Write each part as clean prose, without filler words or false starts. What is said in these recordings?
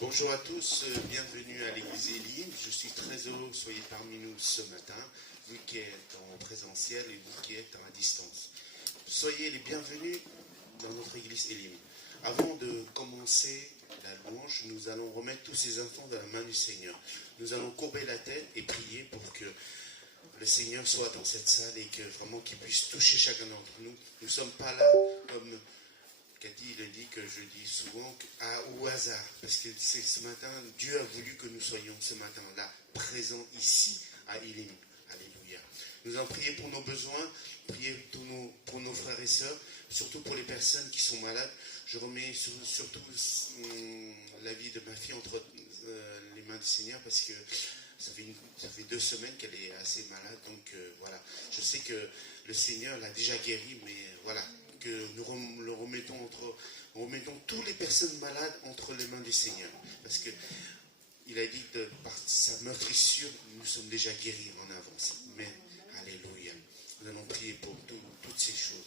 Bonjour à tous, bienvenue à l'église Elim. Je suis très heureux que vous soyez parmi nous ce matin, vous qui êtes en présentiel et vous qui êtes à distance. Soyez les bienvenus dans notre église Elim. Avant de commencer la louange, nous allons remettre tous ces enfants dans la main du Seigneur. Nous allons courber la tête et prier pour que le Seigneur soit dans cette salle et que vraiment qu'il puisse toucher chacun d'entre nous. Nous ne sommes pas là comme Cathy le dit, que je dis souvent, au hasard. Parce que c'est ce matin, Dieu a voulu que nous soyons ce matin-là présents ici à Elim. Alléluia. Nous allons prier pour nos besoins, prier pour nos frères et sœurs, surtout pour les personnes qui sont malades. Je remets surtout la vie de ma fille entre les mains du Seigneur parce que ça fait 2 semaines qu'elle est assez malade. Donc voilà, je sais que le Seigneur l'a déjà guérie, mais voilà, que nous le remettons toutes les personnes malades entre les mains du Seigneur. Parce que il a dit que par sa meurtrissure, nous sommes déjà guéris en avance. Mais alléluia. Nous allons prier pour toutes ces choses.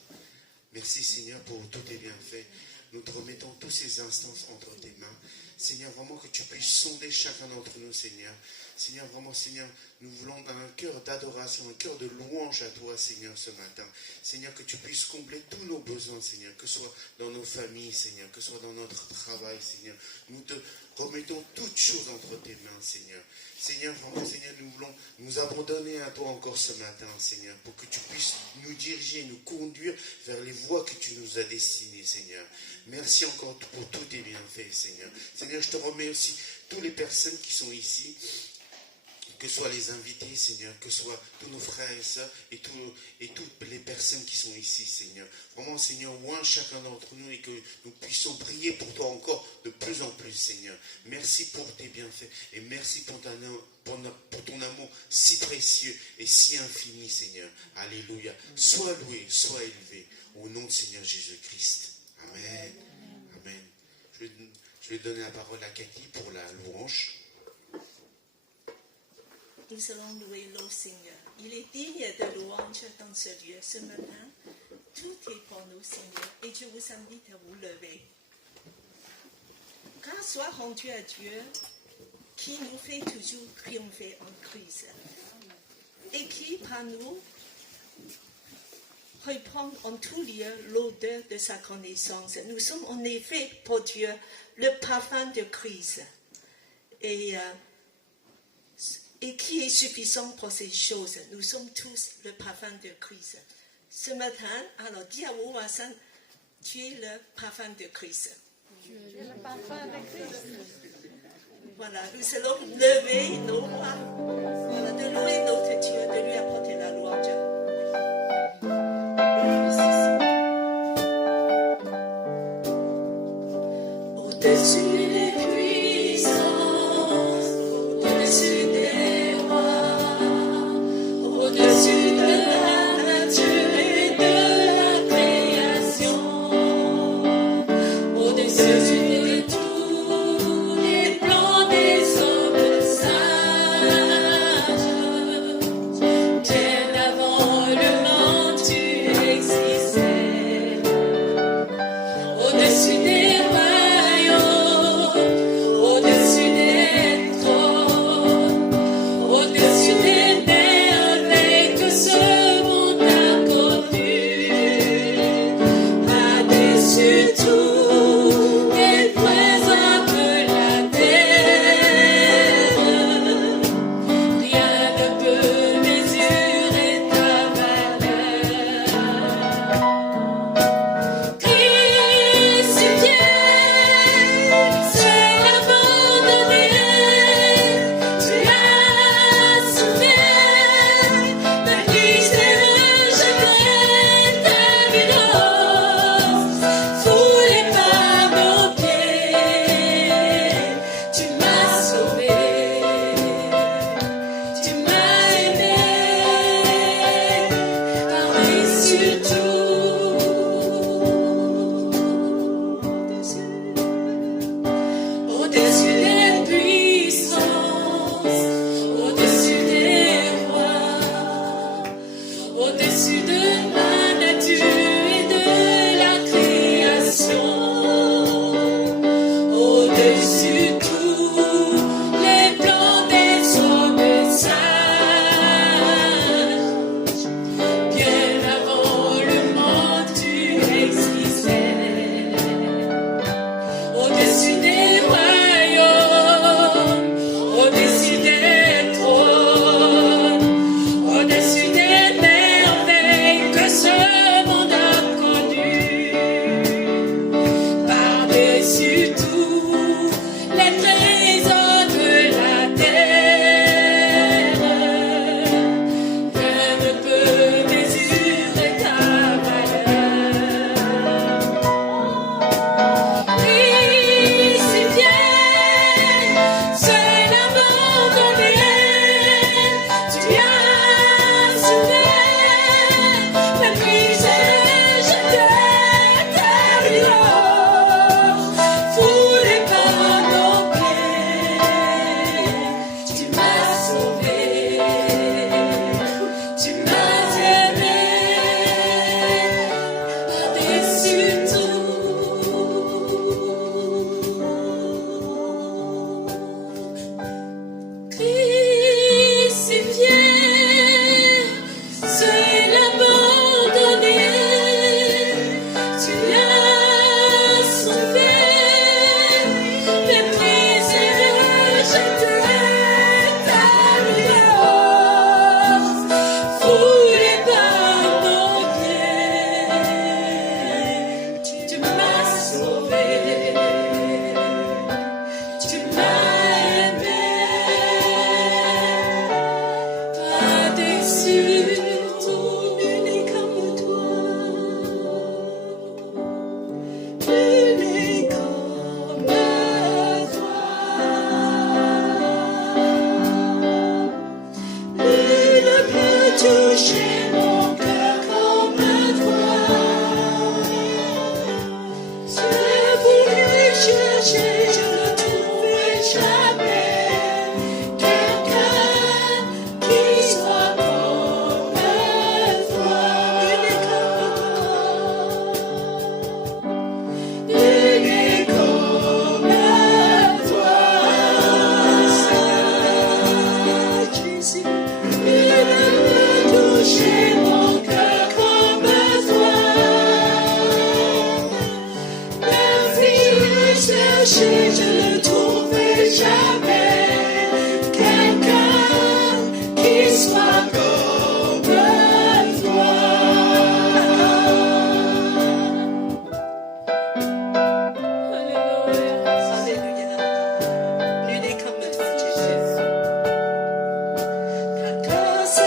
Merci Seigneur pour tous tes bienfaits. Nous te remettons tous ces instances entre tes mains. Seigneur, vraiment que tu puisses sonder chacun d'entre nous, Seigneur. Seigneur, vraiment, Seigneur, nous voulons un cœur d'adoration, un cœur de louange à toi, Seigneur, ce matin. Seigneur, que tu puisses combler tous nos besoins, Seigneur, que ce soit dans nos familles, Seigneur, que ce soit dans notre travail, Seigneur. Nous te remettons toutes choses entre tes mains, Seigneur. Seigneur, vraiment, Seigneur, nous voulons nous abandonner à toi encore ce matin, Seigneur, pour que tu puisses nous diriger, nous conduire vers les voies que tu nous as destinées, Seigneur. Merci encore pour tous tes bienfaits, Seigneur. Seigneur, je te remets aussi toutes les personnes qui sont ici, que ce soit les invités, Seigneur, que ce soit tous nos frères et sœurs et toutes les personnes qui sont ici, Seigneur. Vraiment, Seigneur, oint chacun d'entre nous et que nous puissions prier pour toi encore de plus en plus, Seigneur. Merci pour tes bienfaits et merci pour ton amour si précieux et si infini, Seigneur. Alléluia. Sois loué, sois élevé au nom de Seigneur Jésus-Christ. Amen. Amen. Je vais donner la parole à Cathy pour la louange. Nous allons louer le Seigneur. Il est digne de louange dans ce lieu ce matin. Tout est pour nous, Seigneur, et je vous invite à vous lever. Grâce soit rendue à Dieu qui nous fait toujours triompher en crise et qui, par nous, reprend en tout lieu l'odeur de sa connaissance. Nous sommes en effet pour Dieu le parfum de Christ et qui est suffisant pour ces choses. Nous sommes tous le parfum de Christ. Ce matin, alors dis à vos voisins, tu es le parfum de Christ. Tu es le parfum de Christ. Voilà, nous allons lever nos voix, voilà, de louer notre Dieu, de lui apporter la louange. Au-dessus des puissances, au-dessus des rois, au-dessus de la nature et de la création, au-dessus de tous les plans des hommes sages, bien avant le monde tu existais, au-dessus des au-dessus des trônes, au-dessus des merveilles que ce monde a connues, par-dessus tout est présent de la terre, rien ne peut mesurer ta valeur. Christ vient. Au-dessus de la nature et de la création, au-dessus de tout. chercher, je ne trouverai jamais quelqu'un qui soit comme toi. Alléluia. Nul n'est comme toi, Jésus. Ta grâce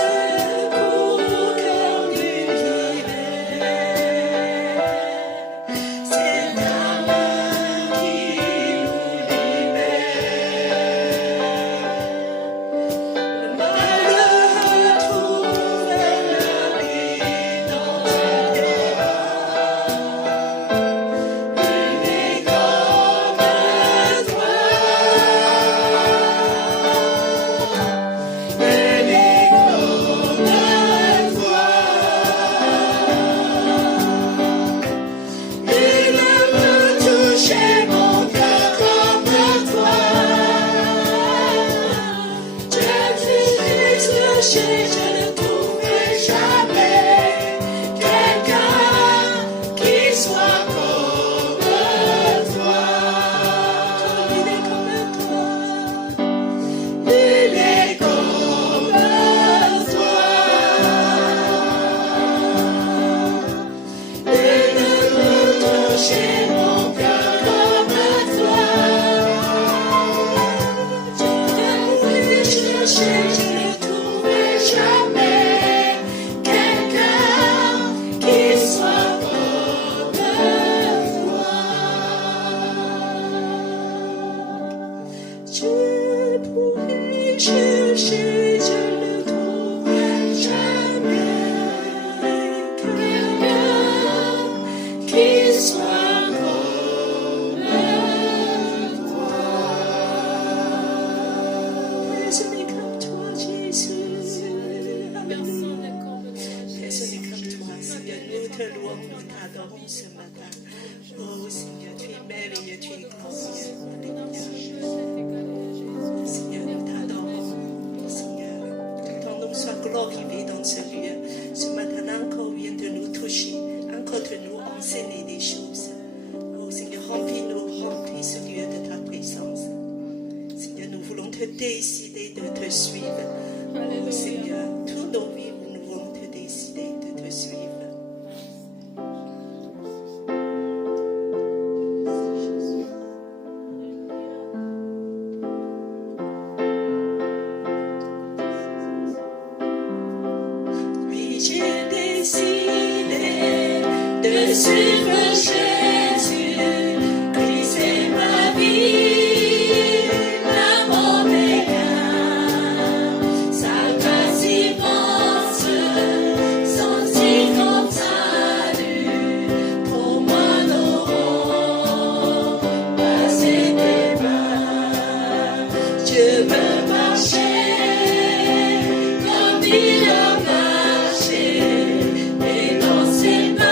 court comme du rivière. C'est ta main qui nous libère. Le malheur trouve l'abri dans tes bras. Nul n'est comme toi. Nul n'est comme toi. Nul ne peut toucher mon cœur comme toi. Je t'ai cherché, je ne trouverai jamais quelqu'un qui soit comme toi. Nul n'est comme toi. Nul n'est comme toi. Nul ne peut toucher mon cœur comme toi. Je t'ai cherché, je ne trouverai jamais quelqu'un qui soit comme toi. Je pourrais chercher, je ne trouverai jamais quelqu'un qui soit comme toi. Personne n'est comme toi, Jésus. Personne n'est comme toi, Personne n'est comme toi, Seigneur. Nous te louons, nous t'adorons ce matin. Oh Seigneur, tu es merveilleux, tu es glorieux. Alléluia. Seigneur, nous t'adorons. Seigneur, que ton nom soit glorifié dans ce lieu. Ce matin encore, viens de nous toucher, encore de nous enseigner des choses. Oh Seigneur, remplis ce lieu de ta présence. Seigneur, nous voulons te décider de te suivre. Oh Seigneur, tous nos vies, nous voulons te décider de te suivre. Oui, j'ai décidé de suivre Jésus. Christ est ma vie, l'amour est sa grâce immense, son si grand salut, pour moi n'auront pas ses débats. Je veux marcher comme il a marché, et dans ses mains,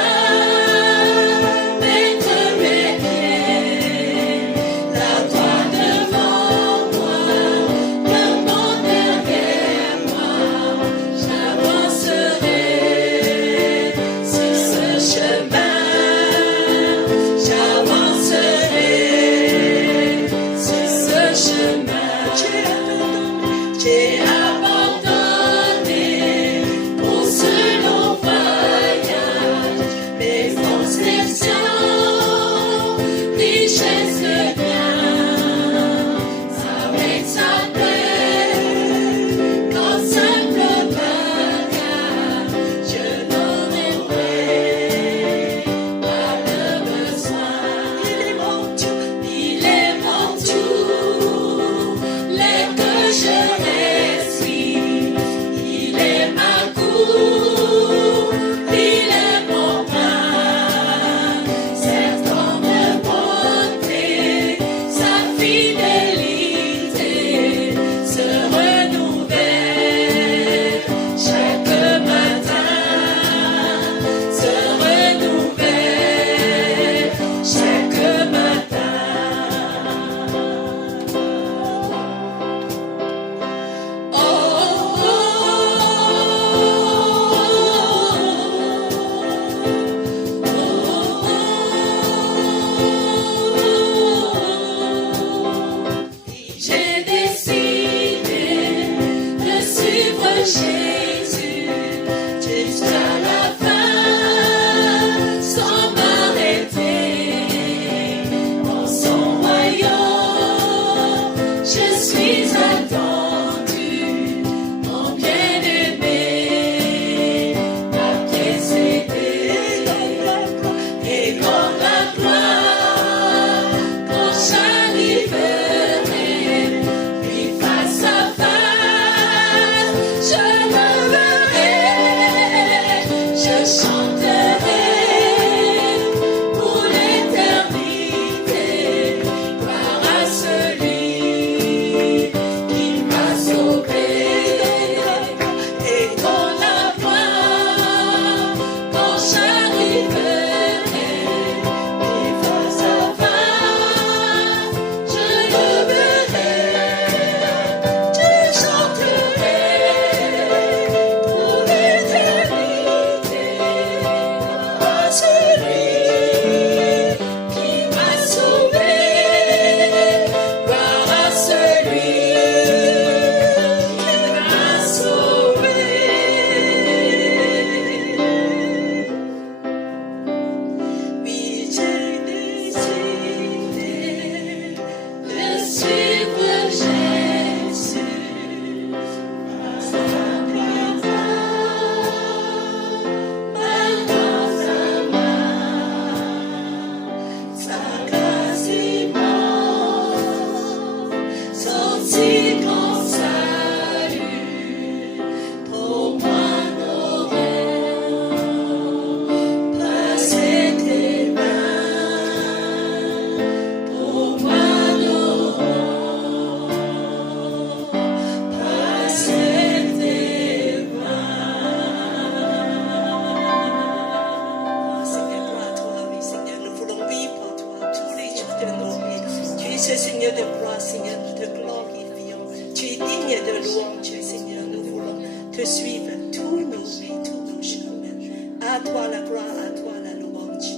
Seigneur de gloire, Seigneur, nous te glorifions. Tu es digne de louange, Seigneur. Nous voulons te suivre tous nos vies, tous nos chemins. À toi la gloire, à toi la louange.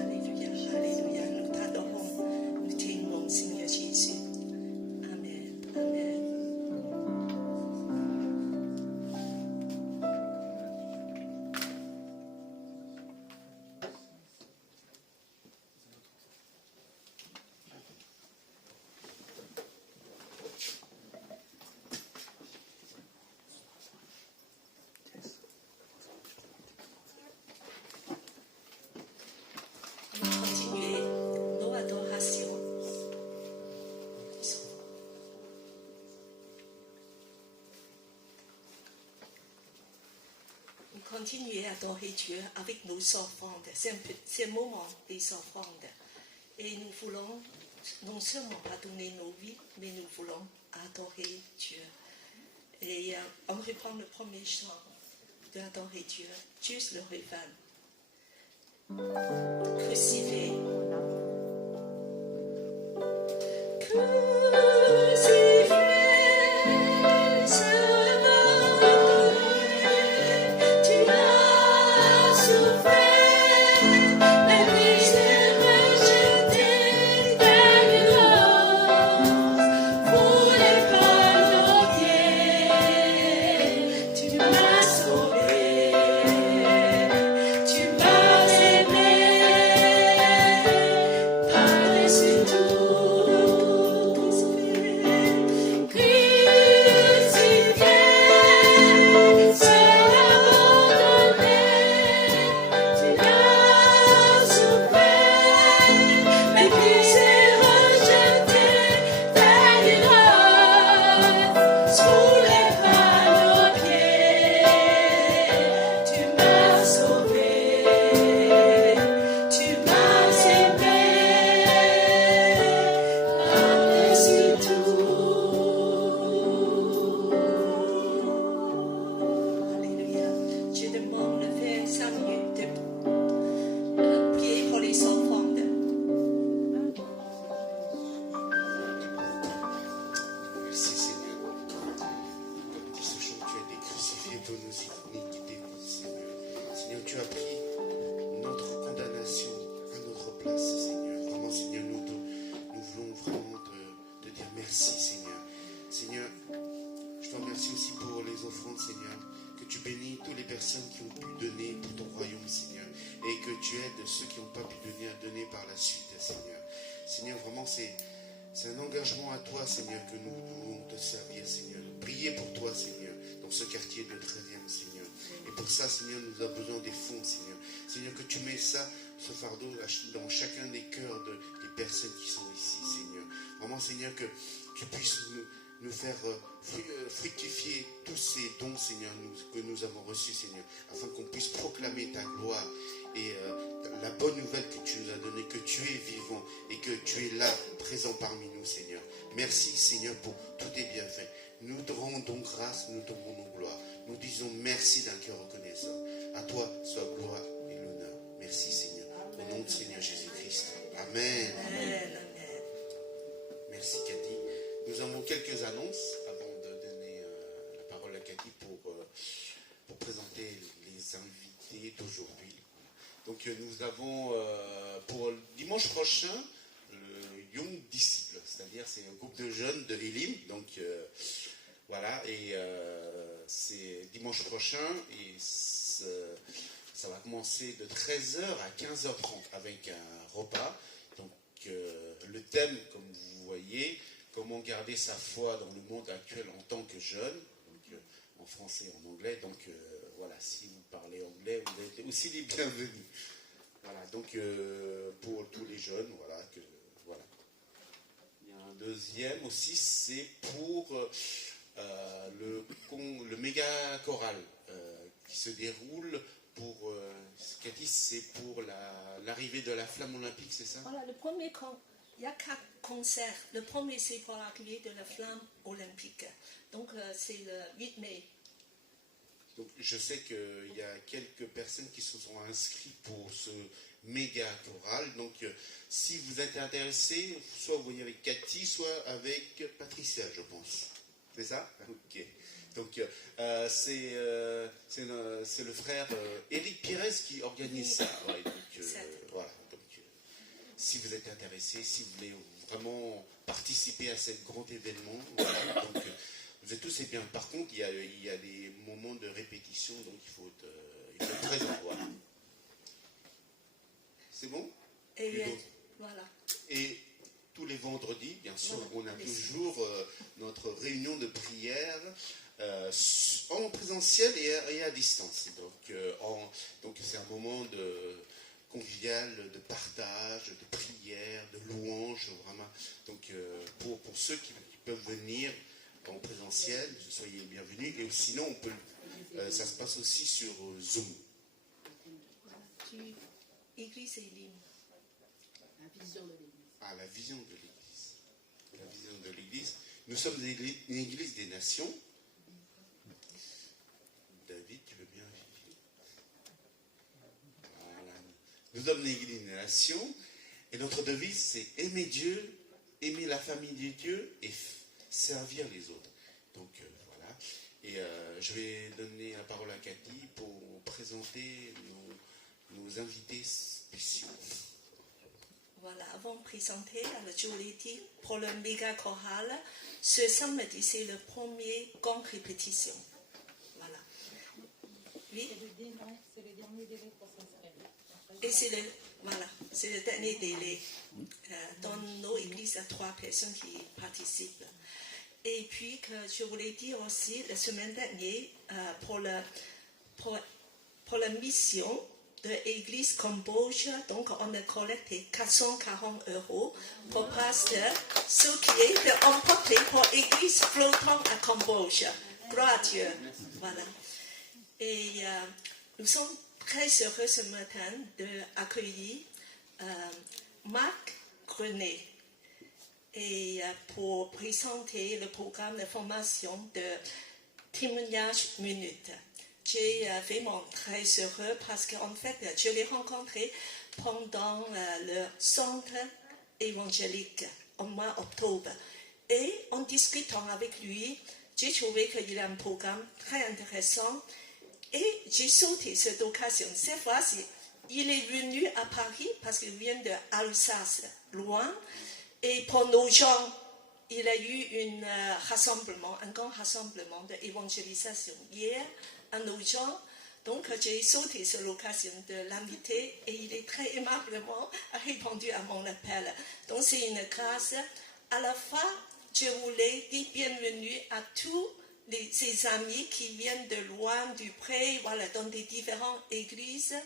Alléluia, alléluia. Nous t'adorons, nous t'aimons, Seigneur Jésus. Amen, amen. Continuer nos adorations. Continuer à adorer Dieu avec nos offrandes. C'est un moment des offrandes. Et nous voulons non seulement pardonner nos vies, mais nous voulons adorer Dieu. Et on reprend le premier chant d'adorer Dieu, juste le refrain. Crucifié. C'est un engagement à toi, Seigneur, que nous voulons te servir, Seigneur. Prier pour toi, Seigneur, dans ce quartier de 13e, Seigneur. Et pour ça, Seigneur, nous avons besoin des fonds, Seigneur. Seigneur, que tu mets ça, ce fardeau, dans chacun des cœurs des personnes qui sont ici, Seigneur. Vraiment, Seigneur, que tu puisses nous faire fructifier tous ces dons, Seigneur, que nous avons reçus, Seigneur, afin qu'on puisse proclamer ta gloire et la bonne nouvelle que tu nous as donnée, que tu es vivant et que tu es là, présent parmi nous, Seigneur. Merci, Seigneur, pour tous tes bienfaits. Nous te rendons grâce, nous te rendons gloire. Nous disons merci d'un cœur reconnaissant. À toi soit gloire et l'honneur. Merci, Seigneur. Au nom de Seigneur Jésus-Christ. Amen. Amen. Merci, Cathy. Nous avons quelques annonces avant de donner la parole à Cathy pour présenter les invités d'aujourd'hui. Donc nous avons pour dimanche prochain le Young Disciple, c'est-à-dire c'est un groupe de jeunes de Elim. Donc voilà, et c'est dimanche prochain et ça va commencer de 13h à 15h30 avec un repas. Donc le thème, comme vous voyez, comment garder sa foi dans le monde actuel en tant que jeune, donc en français et en anglais. Donc voilà, si vous parlez anglais, vous êtes aussi les bienvenus. Voilà, donc pour tous les jeunes, voilà. Il y a un deuxième aussi, c'est pour le méga choral qui se déroule pour, Cathy, c'est pour l'arrivée de la flamme olympique, c'est ça? Voilà, il y a 4 concerts. Le premier, c'est pour l'arrivée de la flamme olympique. Donc, c'est le 8 mai. Donc, je sais qu'il y a quelques personnes qui se sont inscrites pour ce méga chorale. Donc, si vous êtes intéressé, soit vous voyez avec Cathy, soit avec Patricia, je pense. C'est ça? Ok. Donc, c'est le frère Éric Pires qui organise ça. Ouais, donc, voilà. Donc, si vous êtes intéressé, si vous voulez vraiment participer à ce grand événement, voilà. Donc, vous êtes tous les bienvenus. Par contre, il y a des moments de répétition, donc il faut être très en voix. C'est bon? Voilà. Et tous les vendredis, bien sûr, voilà, on a toujours notre réunion de prière en présentiel et à distance. Donc c'est un moment convivial, de partage, de prière, de louange, vraiment. Donc pour ceux qui peuvent venir en présentiel, soyez les bienvenus. Et sinon, ça se passe aussi sur Zoom. Église et ligne. La vision de l'Église. Ah, la vision de l'Église. La vision de l'Église. Nous sommes une Église des nations. David, tu veux bien vérifier? Voilà. Nous sommes une Église des nations. Et notre devise, c'est aimer Dieu, aimer la famille de Dieu et servir les autres. Donc voilà. Et je vais donner la parole à Cathy pour présenter nos invités spéciaux. Voilà, avant de présenter, je voulais dire, pour le méga choral, ce samedi, c'est la première grande répétition. Voilà. Oui. C'est le dernier délai pour s'inscrire. Et c'est le dernier délai. Dans nos églises, il y a 3 personnes qui participent. Et puis, je voulais dire aussi, la semaine dernière, pour la mission de l'église Cambodge, donc on a collecté 440 € pour pasteur, ce qui est d'emporter pour l'église flottante à Cambodge. Gloire à Dieu. Voilà. Et nous sommes très heureux ce matin d'accueillir Marc Grenet et pour présenter le programme de formation de témoignage minute. J'ai vraiment très heureux parce qu'en fait, je l'ai rencontré pendant le centre évangélique au mois d'octobre. Et en discutant avec lui, j'ai trouvé qu'il a un programme très intéressant et j'ai sauté cette occasion. Cette fois-ci, il est venu à Paris parce qu'il vient d'Alsace, loin. Et pour nos gens, il a eu un grand rassemblement d'évangélisation hier à nos gens. Donc, j'ai sauté sur l'occasion de l'inviter et il est très aimablement répondu à mon appel. Donc, c'est une grâce. À la fois, je voulais dire bienvenue à tous ses amis qui viennent de loin, du près, voilà, dans des différentes églises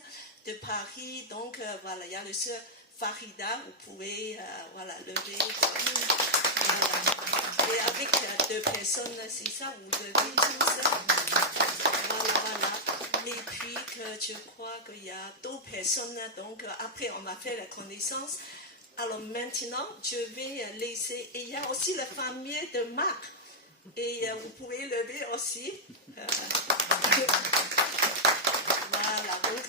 de Paris. Donc, voilà, il y a le sœur Farida, vous pouvez lever. Et avec 2 personnes, c'est ça, vous levez tous. Voilà. Et puis, je crois qu'il y a 2 personnes, donc après on a fait la connaissance. Alors maintenant, je vais laisser, et il y a aussi la famille de Marc. Et vous pouvez lever aussi. Voilà, donc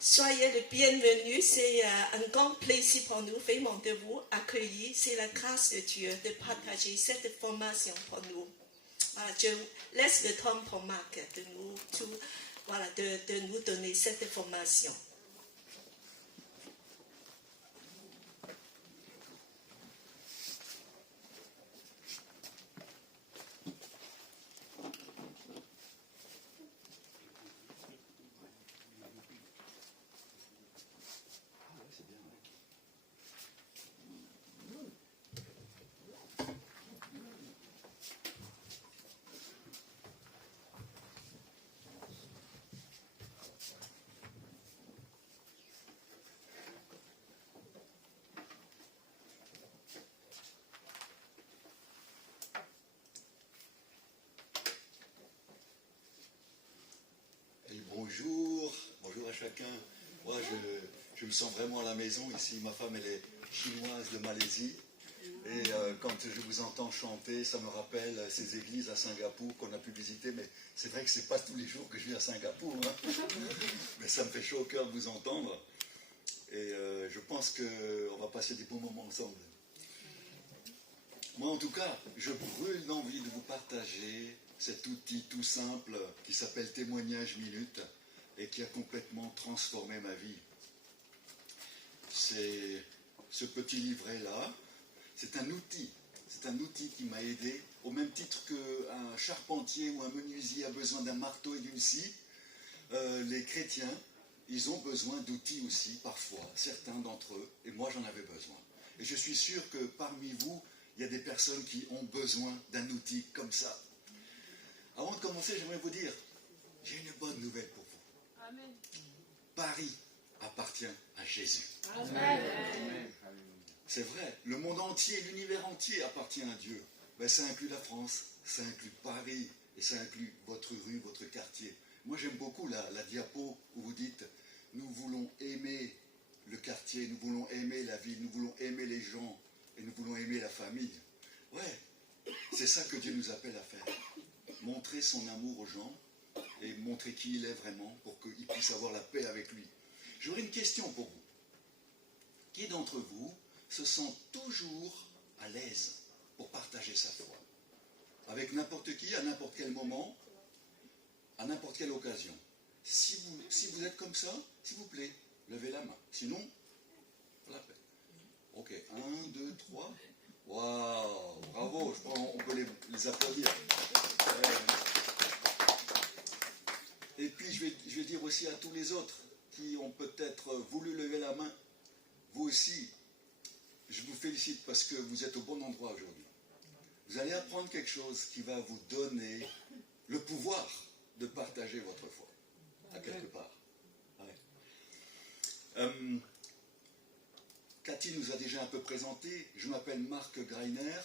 soyez les bienvenus. C'est un grand plaisir pour nous, vraiment, de vous accueillir. C'est la grâce de Dieu de partager cette formation pour nous. Voilà, je laisse le temps pour Marc de nous donner cette formation. Bonjour à chacun. Moi, je me sens vraiment à la maison ici. Ma femme, elle est chinoise de Malaisie. Et quand je vous entends chanter, ça me rappelle ces églises à Singapour qu'on a pu visiter. Mais c'est vrai que ce n'est pas tous les jours que je vais à Singapour. Hein. Mais ça me fait chaud au cœur de vous entendre. Et je pense qu'on va passer des bons moments ensemble. Moi, en tout cas, je brûle d'envie de vous partager cet outil tout simple qui s'appelle Témoignage Minute et qui a complètement transformé ma vie. C'est ce petit livret-là, c'est un outil qui m'a aidé, au même titre qu'un charpentier ou un menuisier a besoin d'un marteau et d'une scie. Les chrétiens, ils ont besoin d'outils aussi, parfois, certains d'entre eux, et moi j'en avais besoin. Et je suis sûr que parmi vous, il y a des personnes qui ont besoin d'un outil comme ça. Avant de commencer, j'aimerais vous dire, j'ai une bonne nouvelle pour vous. Amen. Paris appartient à Jésus. Amen. C'est vrai, le monde entier, l'univers entier appartient à Dieu. Ben, ça inclut la France, ça inclut Paris, et ça inclut votre rue, votre quartier. Moi j'aime beaucoup la diapo où vous dites, nous voulons aimer le quartier, nous voulons aimer la ville, nous voulons aimer les gens, et nous voulons aimer la famille. Ouais, c'est ça que Dieu nous appelle à faire. Montrer son amour aux gens, et montrer qui il est vraiment, pour qu'ils puissent avoir la paix avec lui. J'aurais une question pour vous. Qui d'entre vous se sent toujours à l'aise pour partager sa foi? Avec n'importe qui, à n'importe quel moment, à n'importe quelle occasion. Si vous êtes comme ça, s'il vous plaît, levez la main. Sinon, la paix. Ok, 1, 2, 3. Waouh, bravo, je crois qu'on peut les applaudir. Et puis je vais dire aussi à tous les autres qui ont peut-être voulu lever la main, vous aussi, je vous félicite parce que vous êtes au bon endroit aujourd'hui. Vous allez apprendre quelque chose qui va vous donner le pouvoir de partager votre foi, à quelque part. Ouais. Cathy nous a déjà un peu présenté. Je m'appelle Marc Greiner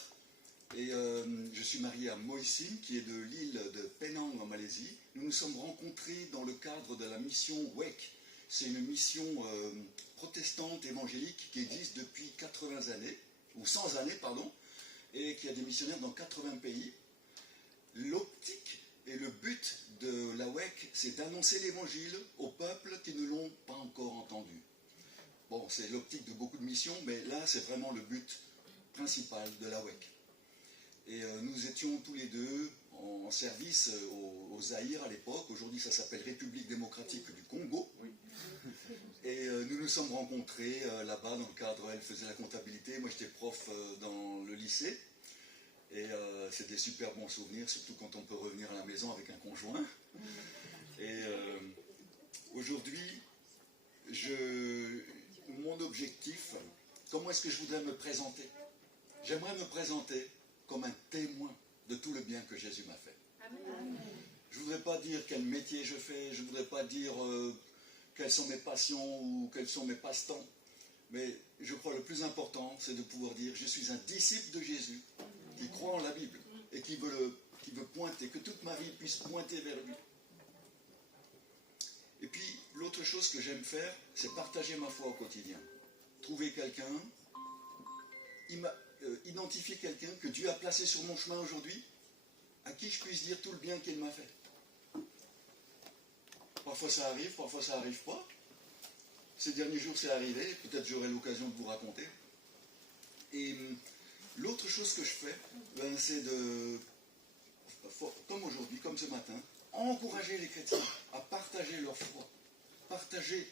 et je suis marié à Moïsine qui est de l'île de Penang en Malaisie. Nous nous sommes rencontrés dans le cadre de la mission WEC. C'est une mission protestante évangélique qui existe depuis 80 années, ou 100 années, pardon, et qui a des missionnaires dans 80 pays. L'optique et le but de la WEC, c'est d'annoncer l'évangile aux peuples qui ne l'ont pas encore entendu. Bon, c'est l'optique de beaucoup de missions, mais là, c'est vraiment le but principal de la WEC. Et nous étions tous les deux en service au Zaïre à l'époque. Aujourd'hui, ça s'appelle République démocratique du Congo. Oui. Et nous nous sommes rencontrés là-bas dans le cadre, elle faisait la comptabilité, moi j'étais prof dans le lycée. Et c'est des super bons souvenirs, surtout quand on peut revenir à la maison avec un conjoint. Et aujourd'hui, mon objectif, comment est-ce que je voudrais me présenter? J'aimerais me présenter comme un témoin de tout le bien que Jésus m'a fait. Amen. Je ne voudrais pas dire quel métier je fais, je ne voudrais pas dire quelles sont mes passions ou quels sont mes passe-temps. Mais je crois que le plus important, c'est de pouvoir dire je suis un disciple de Jésus qui croit en la Bible et qui veut pointer, que toute ma vie puisse pointer vers lui. Et puis, l'autre chose que j'aime faire, c'est partager ma foi au quotidien. Trouver quelqu'un, identifier quelqu'un que Dieu a placé sur mon chemin aujourd'hui, à qui je puisse dire tout le bien qu'il m'a fait. Parfois ça arrive, parfois ça n'arrive pas. Ces derniers jours c'est arrivé, peut-être j'aurai l'occasion de vous raconter. Et l'autre chose que je fais, c'est de, comme aujourd'hui, comme ce matin, encourager les chrétiens à partager leur foi, raconter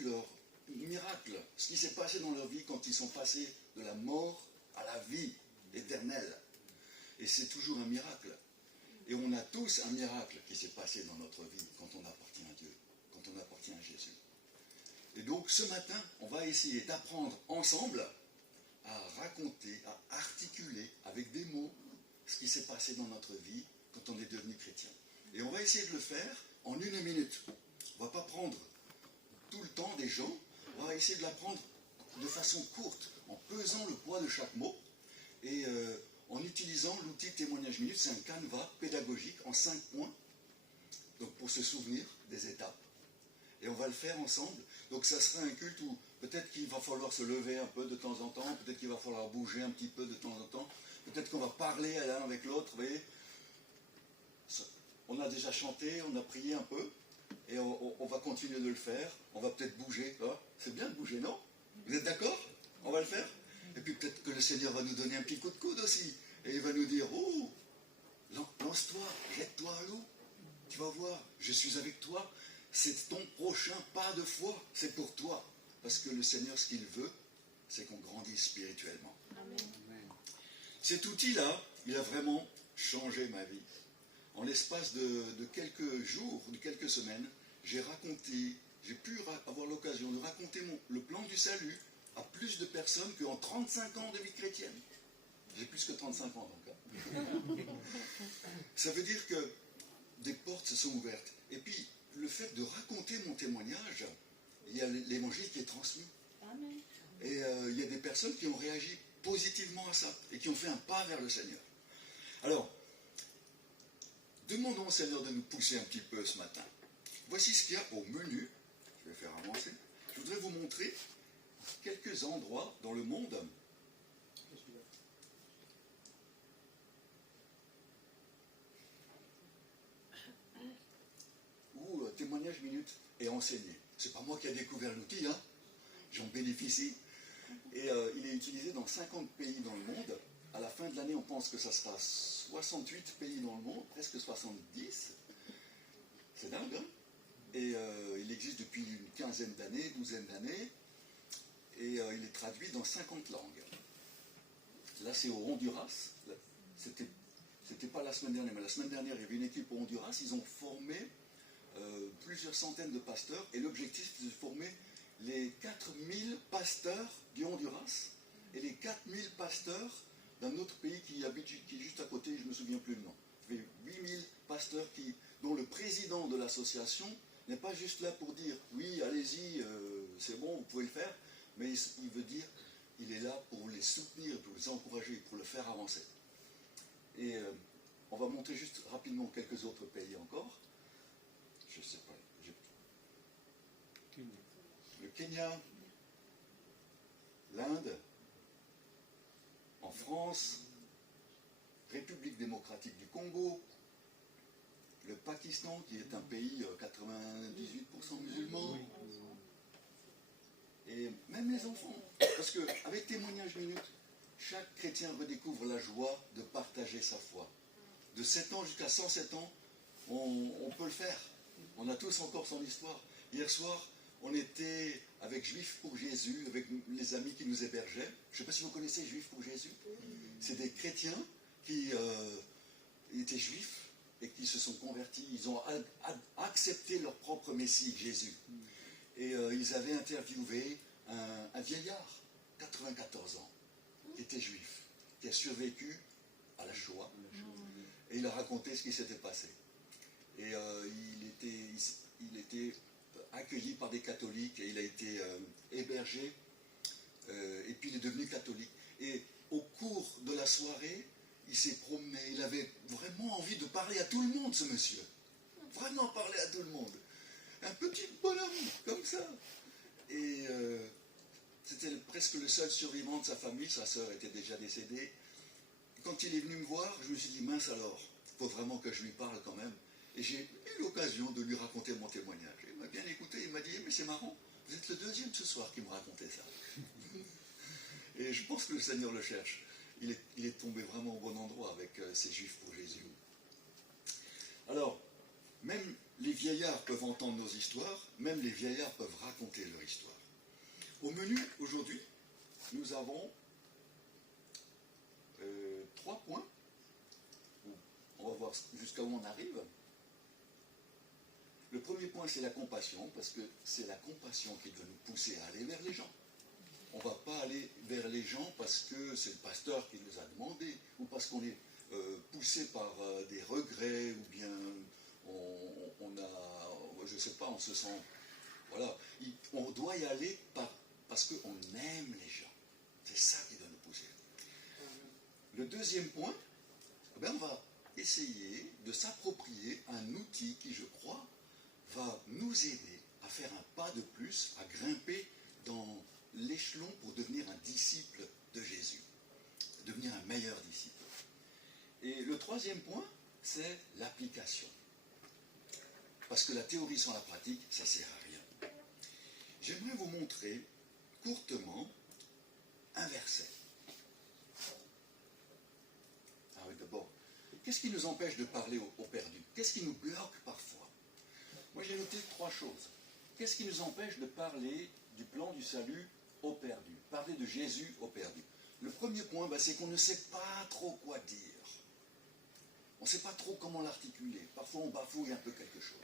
leur miracle, ce qui s'est passé dans leur vie quand ils sont passés de la mort à la vie éternelle. Et c'est toujours un miracle. Et on a tous un miracle qui s'est passé dans notre vie quand on appartient à Dieu, quand on appartient à Jésus. Et donc ce matin, on va essayer d'apprendre ensemble à raconter, à articuler avec des mots ce qui s'est passé dans notre vie quand on est devenu chrétien. Et on va essayer de le faire en 1 minute. On ne va pas prendre tout le temps des gens, on va essayer de l'apprendre de façon courte, en pesant le poids de chaque mot et en utilisant l'outil témoignage minute. C'est un canevas pédagogique en 5 points, donc pour se souvenir des étapes. Et on va le faire ensemble. Donc ça sera un culte où peut-être qu'il va falloir se lever un peu de temps en temps, peut-être qu'il va falloir bouger un petit peu de temps en temps, peut-être qu'on va parler l'un avec l'autre, vous voyez. On a déjà chanté, on a prié un peu, Et on va continuer de le faire. On va peut-être bouger. Hein. C'est bien de bouger, non? Vous êtes d'accord? On va le faire? Et puis peut-être que le Seigneur va nous donner un petit coup de coude aussi. Et il va nous dire, oh, lance-toi, jette-toi à l'eau. Tu vas voir, je suis avec toi. C'est ton prochain pas de foi. C'est pour toi. Parce que le Seigneur, ce qu'il veut, c'est qu'on grandisse spirituellement. Amen. Cet outil-là, il a vraiment changé ma vie. En l'espace de quelques jours, de quelques semaines, j'ai pu avoir l'occasion de raconter le plan du salut à plus de personnes qu'en 35 ans de vie chrétienne. J'ai plus que 35 ans donc. Ça veut dire que des portes se sont ouvertes. Et puis, le fait de raconter mon témoignage, il y a l'évangile qui est transmis. Amen. Et il y a des personnes qui ont réagi positivement à ça et qui ont fait un pas vers le Seigneur. Alors, demandons au Seigneur de nous pousser un petit peu ce matin. Voici ce qu'il y a au menu. Je vais faire avancer. Je voudrais vous montrer quelques endroits dans le monde où témoignage minute est enseigné. C'est pas moi qui ai découvert l'outil, hein. J'en bénéficie. Et il est utilisé dans 50 pays dans le monde. À la fin de l'année, on pense que ça sera 68 pays dans le monde, presque 70. C'est dingue, hein? Et il existe depuis une quinzaine d'années, douzaine d'années. Et il est traduit dans 50 langues. Là, c'est au Honduras. C'était pas la semaine dernière, mais la semaine dernière, il y avait une équipe au Honduras. Ils ont formé plusieurs centaines de pasteurs. Et l'objectif, c'est de former les 4000 pasteurs du Honduras et les 4000 pasteurs d'un autre pays qui est juste à côté, je ne me souviens plus le nom. Il y avait 8000 pasteurs dont le président de l'association n'est pas juste là pour dire oui, allez-y, c'est bon, vous pouvez le faire, mais il veut dire il est là pour les soutenir, pour les encourager, pour le faire avancer. Et on va montrer juste rapidement quelques autres pays encore. Je ne sais pas. Le Kenya, l'Inde, en France, République démocratique du Congo, le Pakistan, qui est un pays 98% musulman, et même les enfants. Parce qu'avec Témoignage Minute, chaque chrétien redécouvre la joie de partager sa foi. De 7 ans jusqu'à 107 ans, on peut le faire. On a tous encore son histoire. Hier soir, on était avec Juifs pour Jésus, avec les amis qui nous hébergeaient. Je ne sais pas si vous connaissez Juifs pour Jésus. C'est des chrétiens qui étaient juifs et qui se sont convertis. Ils ont accepté leur propre Messie, Jésus. Et ils avaient interviewé un vieillard, 94 ans, qui était juif, qui a survécu à la Shoah. Et il a raconté ce qui s'était passé. Et il était accueilli par des catholiques et il a été hébergé et puis il est devenu catholique. Et au cours de la soirée, il s'est promené, il avait vraiment envie de parler à tout le monde, ce monsieur. Vraiment parler à tout le monde. Un petit bonhomme, comme ça. Et c'était presque le seul survivant de sa famille, sa sœur était déjà décédée. Quand il est venu me voir, je me suis dit, mince alors, il faut vraiment que je lui parle quand même. Et j'ai eu l'occasion de lui raconter mon témoignage. Il m'a bien écouté, il m'a dit, mais c'est marrant, vous êtes le deuxième ce soir qui me racontait ça. Et je pense que le Seigneur le cherche. Il est tombé vraiment au bon endroit avec ces Juifs pour Jésus. Alors, même les vieillards peuvent entendre nos histoires, même les vieillards peuvent raconter leur histoire. Au menu, aujourd'hui, nous avons 3 points. On va voir jusqu'à où on arrive. Le premier point, c'est la compassion, parce que c'est la compassion qui doit nous pousser à aller vers les gens. On ne va pas aller vers les gens parce que c'est le pasteur qui nous a demandé, ou parce qu'on est poussé par des regrets, ou bien on a, je ne sais pas, on se sent... Voilà, on doit y aller parce qu'on aime les gens. C'est ça qui doit nous pousser. Le deuxième point, on va essayer de s'approprier un outil qui, je crois, va nous aider à faire un pas de plus, à grimper dans l'échelon pour devenir un disciple de Jésus, devenir un meilleur disciple. Et le troisième point, c'est l'application. parce que la théorie sans la pratique, ça ne sert à rien. J'aimerais vous montrer courtement un verset. Ah oui, d'abord, qu'est-ce qui nous empêche de parler au perdu? Qu'est-ce qui nous bloque parfois? Moi, j'ai noté 3 choses. Qu'est-ce qui nous empêche de parler du plan du salut aux perdus? Parler de Jésus aux perdus. Le premier point, c'est qu'on ne sait pas trop quoi dire. On ne sait pas trop comment l'articuler. Parfois, on bafouille un peu quelque chose.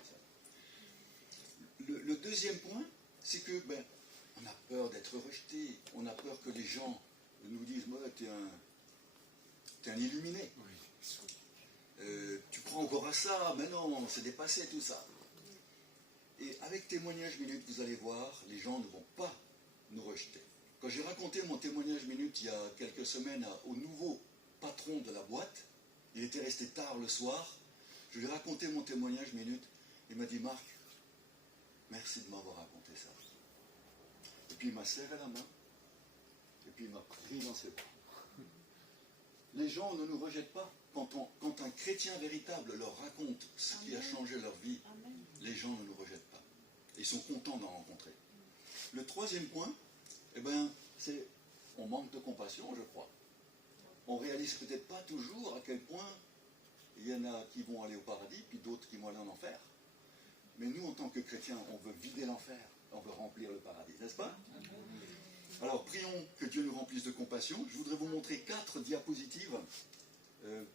Le deuxième point, c'est que on a peur d'être rejeté. On a peur que les gens nous disent « t'es un illuminé. Tu crois encore à ça? Mais non, c'est dépassé tout ça. » Et avec Témoignage Minute, vous allez voir, les gens ne vont pas nous rejeter. Quand j'ai raconté mon Témoignage Minute il y a quelques semaines au nouveau patron de la boîte, il était resté tard le soir, je lui ai raconté mon Témoignage Minute, il m'a dit « Marc, merci de m'avoir raconté ça. » Et puis il m'a serré la main, et puis il m'a pris dans ses bras. Les gens ne nous rejettent pas. Quand un chrétien véritable leur raconte ce qui a changé leur vie, les gens ne nous rejettent pas. Ils sont contents d'en rencontrer. Le troisième point, c'est on manque de compassion, je crois. On réalise peut-être pas toujours à quel point il y en a qui vont aller au paradis, puis d'autres qui vont aller en enfer. Mais nous, en tant que chrétiens, on veut vider l'enfer, on veut remplir le paradis, n'est-ce pas? Alors, prions que Dieu nous remplisse de compassion. Je voudrais vous montrer 4 diapositives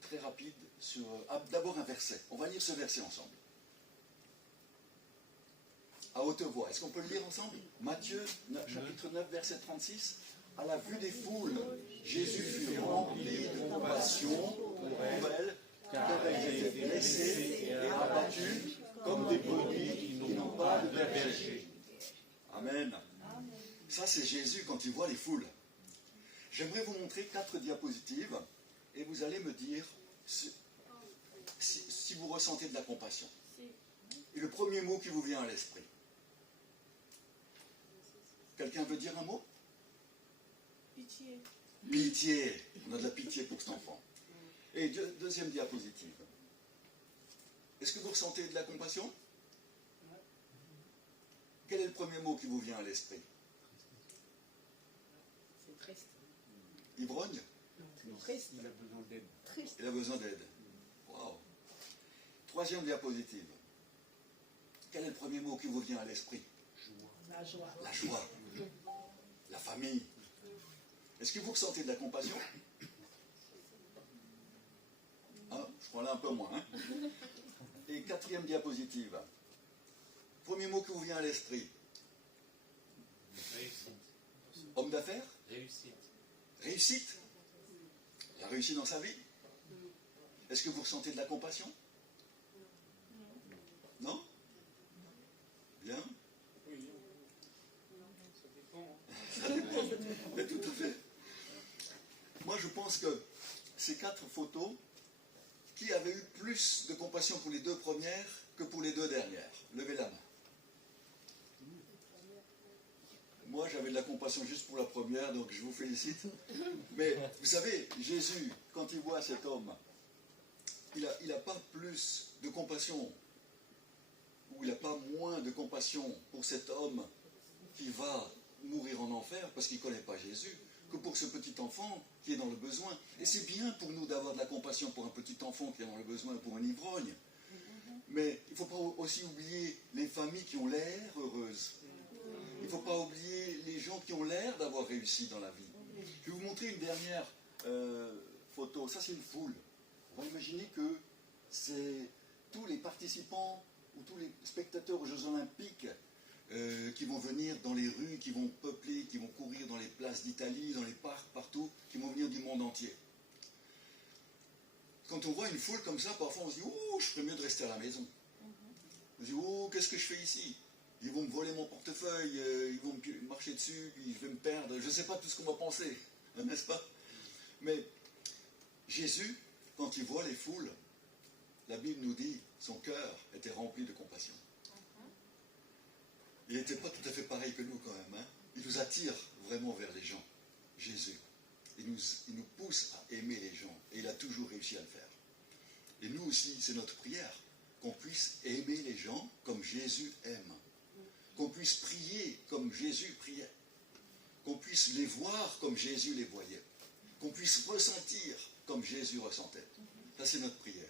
très rapides sur... d'abord un verset. On va lire ce verset ensemble. À haute voix. Est-ce qu'on peut le lire ensemble? Matthieu, chapitre 9, verset 36. À la vue des foules, Jésus fut rempli de compassion pour elles, car elles étaient blessées et abattues comme des brebis qui n'ont pas de berger. Amen. Ça, c'est Jésus quand il voit les foules. J'aimerais vous montrer 4 diapositives et vous allez me dire si vous ressentez de la compassion. Et le premier mot qui vous vient à l'esprit. Quelqu'un veut dire un mot? Pitié. Pitié. On a de la pitié pour cet enfant. Et deuxième diapositive. Est-ce que vous ressentez de la compassion? Quel est le premier mot qui vous vient à l'esprit? C'est triste. Ivrogne? Triste. Il a besoin d'aide. Triste. Il a besoin d'aide. Wow. Troisième diapositive. Quel est le premier mot qui vous vient à l'esprit? La joie. La joie. La famille. Est-ce que vous ressentez de la compassion? Ah, je crois là un peu moins. Hein? Et quatrième diapositive. Premier mot qui vous vient à l'esprit. Réussite. Homme d'affaires? Réussite. Réussite. Il a réussi dans sa vie. Est-ce que vous ressentez de la compassion? Non? Bien. Oui. Ça dépend. Ça dépend. Mais tout à fait. Moi, je pense que ces 4 photos, qui avait eu plus de compassion pour les 2 premières que pour les 2 dernières? Levez la main. Moi, j'avais de la compassion juste pour la première, donc je vous félicite. Mais vous savez, Jésus, quand il voit cet homme, il n'a pas plus de compassion, ou il n'a pas moins de compassion pour cet homme qui va mourir en enfer parce qu'il ne connaît pas Jésus, que pour ce petit enfant qui est dans le besoin. Et c'est bien pour nous d'avoir de la compassion pour un petit enfant qui est dans le besoin, pour un ivrogne. Mais il ne faut pas aussi oublier les familles qui ont l'air heureuses. Il ne faut pas oublier les gens qui ont l'air d'avoir réussi dans la vie. Je vais vous montrer une dernière photo. Ça, c'est une foule. On va imaginer que c'est tous les participants ou tous les spectateurs aux Jeux Olympiques qui vont venir dans les rues, qui vont peupler, qui vont courir dans les places d'Italie, dans les parcs, partout, qui vont venir du monde entier. Quand on voit une foule comme ça, parfois on se dit « Oh, je ferais mieux de rester à la maison. » On se dit « Oh, qu'est-ce que je fais ici ? Ils vont me voler mon portefeuille, ils vont me marcher dessus, puis je vais me perdre. Je ne sais pas tout ce qu'on va penser, n'est-ce pas ? Mais Jésus, quand il voit les foules, la Bible nous dit, son cœur était rempli de compassion. Il n'était pas tout à fait pareil que nous quand même. Hein. Il nous attire vraiment vers les gens, Jésus. Il nous pousse à aimer les gens, et il a toujours réussi à le faire. Et nous aussi, c'est notre prière, qu'on puisse aimer les gens comme Jésus aime, qu'on puisse prier comme Jésus priait, qu'on puisse les voir comme Jésus les voyait, qu'on puisse ressentir comme Jésus ressentait. Ça, c'est notre prière.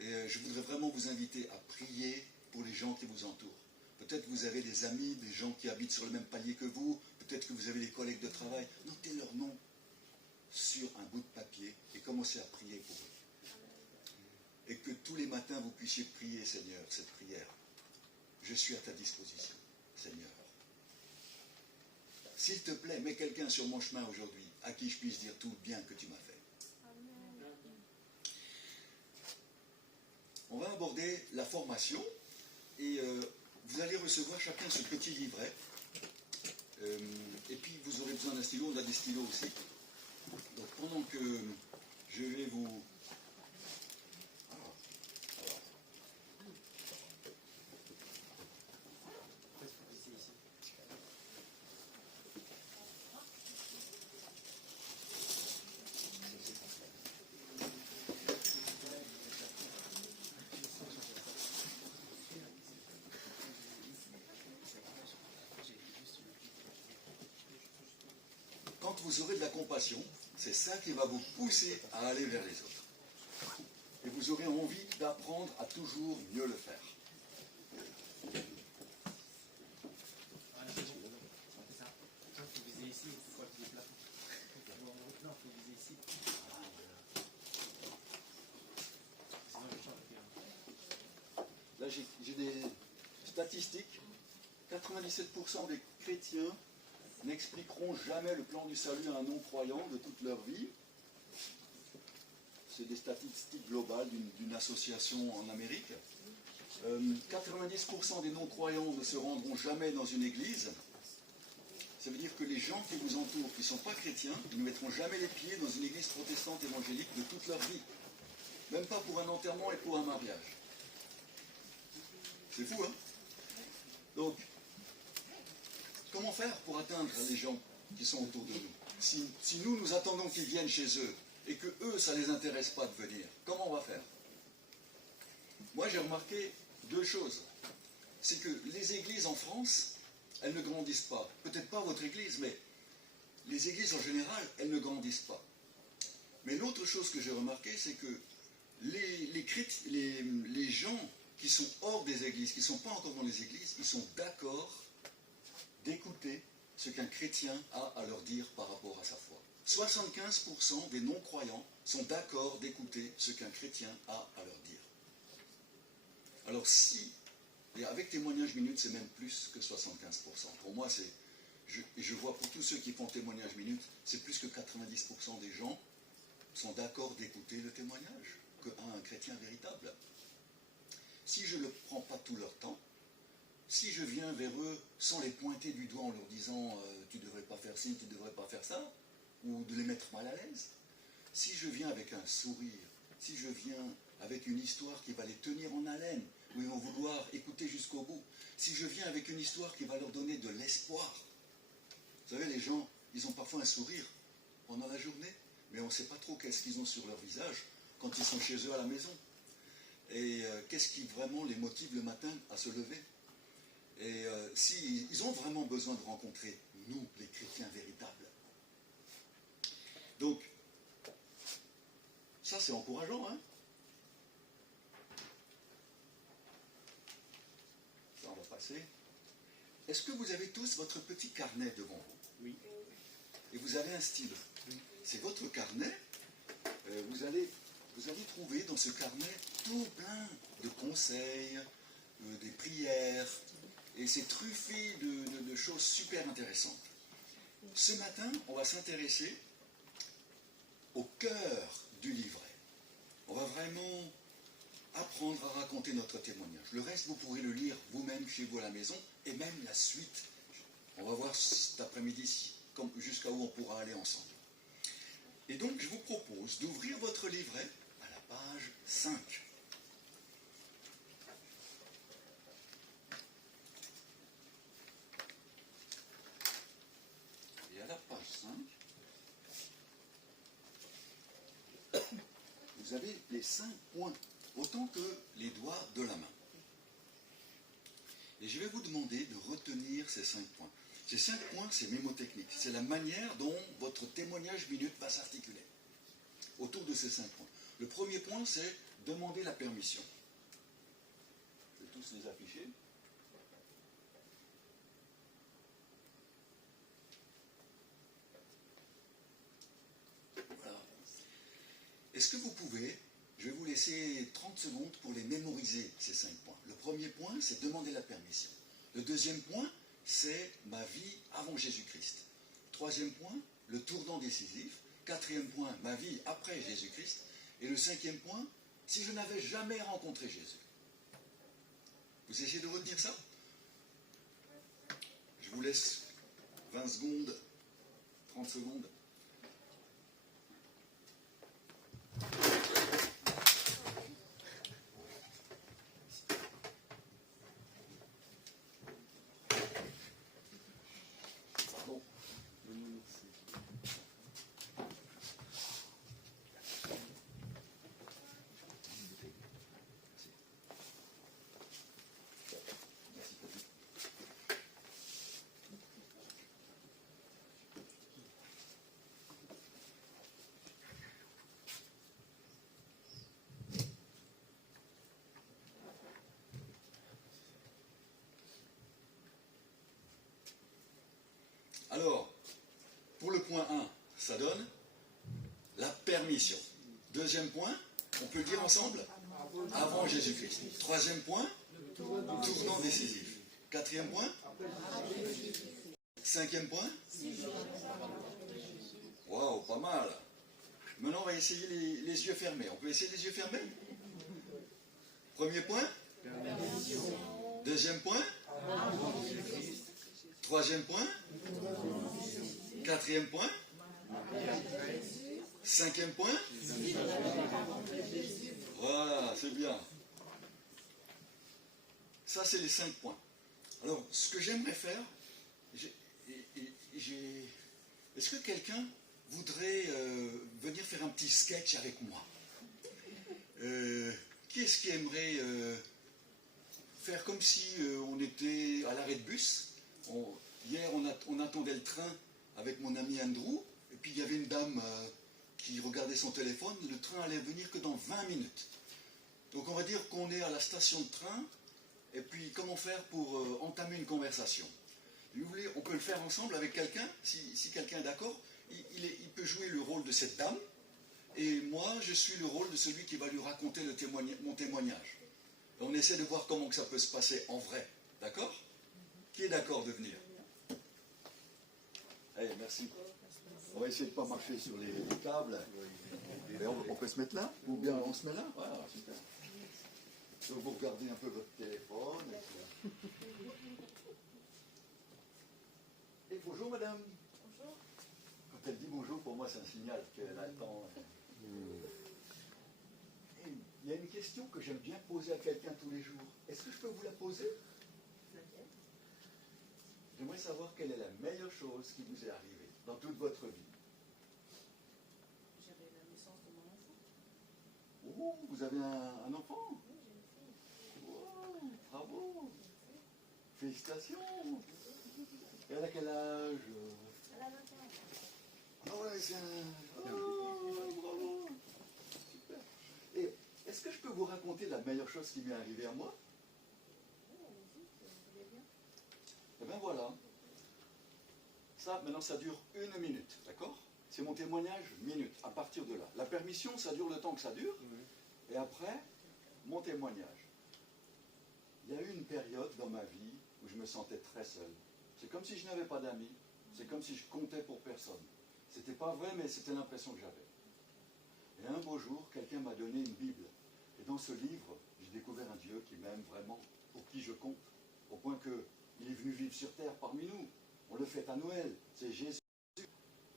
Et je voudrais vraiment vous inviter à prier pour les gens qui vous entourent. Peut-être que vous avez des amis, des gens qui habitent sur le même palier que vous, peut-être que vous avez des collègues de travail. Notez leur nom sur un bout de papier et commencez à prier pour eux. Et que tous les matins vous puissiez prier, Seigneur, cette prière. Je suis à ta disposition, Seigneur. S'il te plaît, mets quelqu'un sur mon chemin aujourd'hui à qui je puisse dire tout le bien que tu m'as fait. On va aborder la formation et vous allez recevoir chacun ce petit livret. Et puis vous aurez besoin d'un stylo, on a des stylos aussi. Donc pendant que je vais vous... Quand vous aurez de la compassion, c'est ça qui va vous pousser à aller vers les autres. Et vous aurez envie d'apprendre à toujours mieux le faire. Là, j'ai des statistiques. 97% des chrétiens n'expliqueront jamais le plan du salut à un non-croyant de toute leur vie. C'est des statistiques globales d'une association en Amérique. 90% des non-croyants ne se rendront jamais dans une église. Ça veut dire que les gens qui vous entourent, qui ne sont pas chrétiens, ils ne mettront jamais les pieds dans une église protestante évangélique de toute leur vie. Même pas pour un enterrement et pour un mariage. C'est fou, hein? Donc, comment faire pour atteindre les gens qui sont autour de nous? Si nous, nous attendons qu'ils viennent chez eux et que eux, ça ne les intéresse pas de venir, comment on va faire? Moi, j'ai remarqué deux choses. C'est que les églises en France, elles ne grandissent pas. Peut-être pas votre église, mais les églises en général, elles ne grandissent pas. Mais l'autre chose que j'ai remarqué, c'est que les gens qui sont hors des églises, qui ne sont pas encore dans les églises, ils sont d'accord d'écouter ce qu'un chrétien a à leur dire par rapport à sa foi. 75% des non-croyants sont d'accord d'écouter ce qu'un chrétien a à leur dire. Alors si, et avec témoignage minute, c'est même plus que 75%. Pour moi, je vois pour tous ceux qui font témoignage minute, c'est plus que 90% des gens sont d'accord d'écouter le témoignage qu'un chrétien véritable. Si je ne prends pas tout leur temps, si je viens vers eux sans les pointer du doigt en leur disant tu ne devrais pas faire ci, tu ne devrais pas faire ça, ou de les mettre mal à l'aise, si je viens avec un sourire, si je viens avec une histoire qui va les tenir en haleine, où ils vont vouloir écouter jusqu'au bout, si je viens avec une histoire qui va leur donner de l'espoir. Vous savez, les gens, ils ont parfois un sourire pendant la journée, mais on ne sait pas trop qu'est-ce qu'ils ont sur leur visage quand ils sont chez eux à la maison. Et qu'est-ce qui vraiment les motive le matin à se lever. Et s'ils ont vraiment besoin de rencontrer nous, les chrétiens véritables. Donc, ça c'est encourageant, hein? Ça, on va passer. Est-ce que vous avez tous votre petit carnet devant vous? Oui. Et vous avez un stylo. Oui. C'est votre carnet. Vous allez trouver dans ce carnet tout plein de conseils, des prières, et c'est truffé de choses super intéressantes. Ce matin, on va s'intéresser au cœur du livret. On va vraiment apprendre à raconter notre témoignage. Le reste, vous pourrez le lire vous-même chez vous à la maison, et même la suite. On va voir cet après-midi jusqu'à où on pourra aller ensemble. Et donc, je vous propose d'ouvrir votre livret à la page 5. Et à la page 5, vous avez les 5 points autant que les doigts de la main. Et je vais vous demander de retenir ces 5 points. Ces 5 points, c'est mémotechnique. C'est la manière dont votre témoignage minute va s'articuler autour de ces 5 points. Le premier point, c'est demander la permission. Je vais tous les afficher. Voilà. Est-ce que vous pouvez, je vais vous laisser 30 secondes pour les mémoriser, ces 5 points. Le premier point, c'est demander la permission. Le deuxième point, c'est ma vie avant Jésus-Christ. Troisième point, le tournant décisif. Quatrième point, ma vie après Jésus-Christ. Et le cinquième point, si je n'avais jamais rencontré Jésus. Vous essayez de retenir ça? Je vous laisse 20 secondes, 30 secondes. Pardon. Alors, pour le point 1, ça donne la permission. Deuxième point, on peut le dire ensemble, avant Jésus-Christ. Troisième point, tournant décisif. Quatrième point, cinquième point, waouh, pas mal. Maintenant, on va essayer les yeux fermés. On peut essayer les yeux fermés? Premier point, deuxième point, troisième point, quatrième point, cinquième point. Voilà, c'est bien. Ça, c'est les 5 points. Alors, ce que j'aimerais faire, est-ce que quelqu'un voudrait venir faire un petit sketch avec moi? Qui est-ce qui aimerait faire comme si on était à l'arrêt de bus? Hier, on attendait le train avec mon ami Andrew, et puis il y avait une dame qui regardait son téléphone. Le train allait venir que dans 20 minutes. Donc on va dire qu'on est à la station de train, et puis comment faire pour entamer une conversation? Si vous voulez, on peut le faire ensemble avec quelqu'un, si quelqu'un est d'accord. Il peut jouer le rôle de cette dame, et moi je suis le rôle de celui qui va lui raconter mon témoignage. Et on essaie de voir comment que ça peut se passer en vrai. D'accord? Qui est d'accord de venir? Allez, merci. On va essayer de ne pas marcher sur les tables. Et on peut se mettre là? Ou bien on se met là? Voilà, super. Donc vous regardez un peu votre téléphone. Et bonjour madame. Bonjour. Quand elle dit bonjour, pour moi c'est un signal qu'elle attend. Et il y a une question que j'aime bien poser à quelqu'un tous les jours. Est-ce que je peux vous la poser? J'aimerais savoir quelle est la meilleure chose qui vous est arrivée dans toute votre vie. J'avais la naissance de mon enfant. Oh, vous avez un enfant? Oui, j'ai une fille. Oh, bravo. Félicitations. Et elle a quel âge? Elle a 21 ans. Ah ouais, c'est un... Oh, bravo. Super. Et est-ce que je peux vous raconter la meilleure chose qui m'est arrivée à moi? Oui, allez-y, vous voulez bien. Eh bien voilà. Ça, maintenant, ça dure 1 minute, d'accord? C'est mon témoignage, minute, à partir de là. La permission, ça dure le temps que ça dure. Et après, mon témoignage. Il y a eu une période dans ma vie où je me sentais très seul. C'est comme si je n'avais pas d'amis. C'est comme si je comptais pour personne. C'était pas vrai, mais c'était l'impression que j'avais. Et un beau jour, quelqu'un m'a donné une Bible. Et dans ce livre, j'ai découvert un Dieu qui m'aime vraiment, pour qui je compte, au point qu'il est venu vivre sur terre parmi nous. On le fête à Noël, c'est Jésus.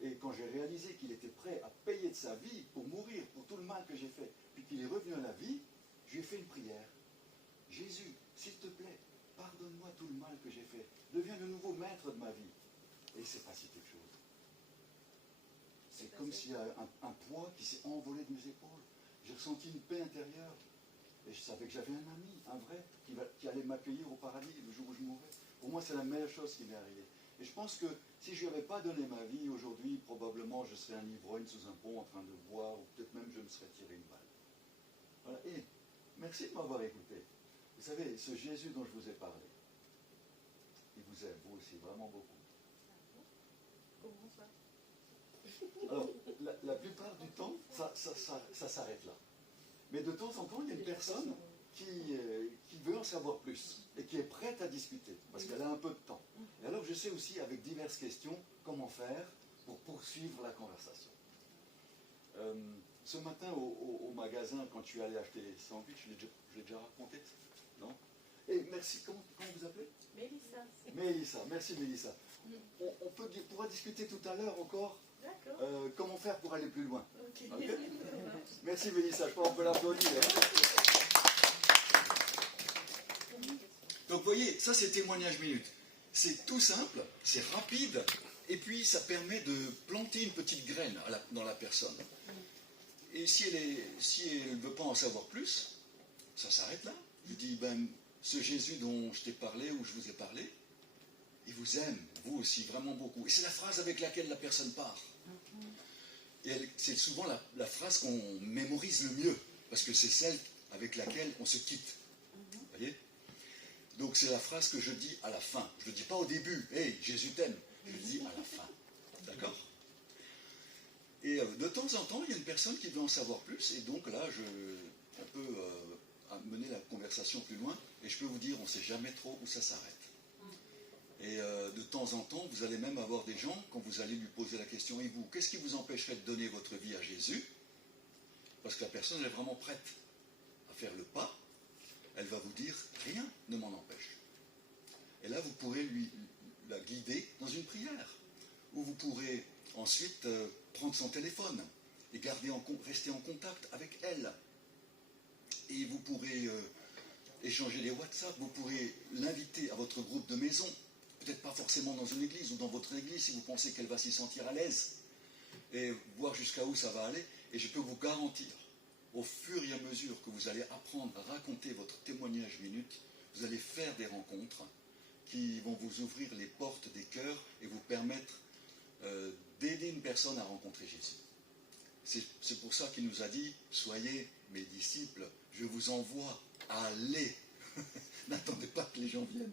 Et quand j'ai réalisé qu'il était prêt à payer de sa vie pour mourir pour tout le mal que j'ai fait, puis qu'il est revenu à la vie, je lui ai fait une prière. Jésus, s'il te plaît, pardonne-moi tout le mal que j'ai fait. Deviens de nouveau maître de ma vie. Et il s'est passé quelque chose. C'est comme s'il y a un poids qui s'est envolé de mes épaules. J'ai ressenti une paix intérieure. Et je savais que j'avais un ami, un vrai, qui allait m'accueillir au paradis le jour où je mourrais. Pour moi, c'est la meilleure chose qui m'est arrivée. Et je pense que si je lui avais pas donné ma vie aujourd'hui, probablement je serais un ivrogne sous un pont en train de boire, ou peut-être même je me serais tiré une balle. Voilà. Et merci de m'avoir écouté. Vous savez, ce Jésus dont je vous ai parlé, il vous aime, vous aussi, vraiment beaucoup. Comment ça? Alors, la plupart du temps, ça s'arrête là. Mais de temps en temps, il y a une personne qui veut en savoir plus et qui est prête à discuter, parce qu'elle a un peu de temps. Et alors, je sais aussi, avec diverses questions, comment faire pour poursuivre la conversation. Ce matin, au magasin, quand je suis allé acheter les sandwichs, je l'ai déjà raconté, non? Et merci, comment vous appelez? Mélissa. Mélissa, merci Mélissa. On pourra discuter tout à l'heure encore. D'accord. Comment faire pour aller plus loin. Ok. Ok. Merci Mélissa, je crois qu'on peut l'applaudir. Donc vous voyez, ça c'est témoignage minute. C'est tout simple, c'est rapide, et puis ça permet de planter une petite graine dans la personne. Et si elle ne veut pas en savoir plus, ça s'arrête là. Je dis, ben, ce Jésus dont je t'ai parlé, ou je vous ai parlé, il vous aime, vous aussi, vraiment beaucoup. Et c'est la phrase avec laquelle la personne part. Et c'est souvent la phrase qu'on mémorise le mieux, parce que c'est celle avec laquelle on se quitte. Vous voyez? Donc c'est la phrase que je dis à la fin. Je ne le dis pas au début, « Hey, Jésus t'aime », je le dis à la fin. D'accord? Et de temps en temps, il y a une personne qui veut en savoir plus, et donc là, on peut mener la conversation plus loin, et je peux vous dire, on ne sait jamais trop où ça s'arrête. Et de temps en temps, vous allez même avoir des gens, quand vous allez lui poser la question, et vous, qu'est-ce qui vous empêcherait de donner votre vie à Jésus? Parce que la personne, elle est vraiment prête à faire le pas, elle va vous dire, rien ne m'en empêche. Et là, vous pourrez la guider dans une prière, où vous pourrez ensuite prendre son téléphone et rester en contact avec elle. Et vous pourrez échanger les WhatsApp, vous pourrez l'inviter à votre groupe de maison, peut-être pas forcément dans une église ou dans votre église si vous pensez qu'elle va s'y sentir à l'aise, et voir jusqu'à où ça va aller. Et je peux vous garantir, au fur et à mesure que vous allez apprendre à raconter votre témoignage minute, vous allez faire des rencontres qui vont vous ouvrir les portes des cœurs et vous permettre d'aider une personne à rencontrer Jésus. C'est pour ça qu'il nous a dit, soyez mes disciples, je vous envoie, allez. N'attendez pas que les gens viennent.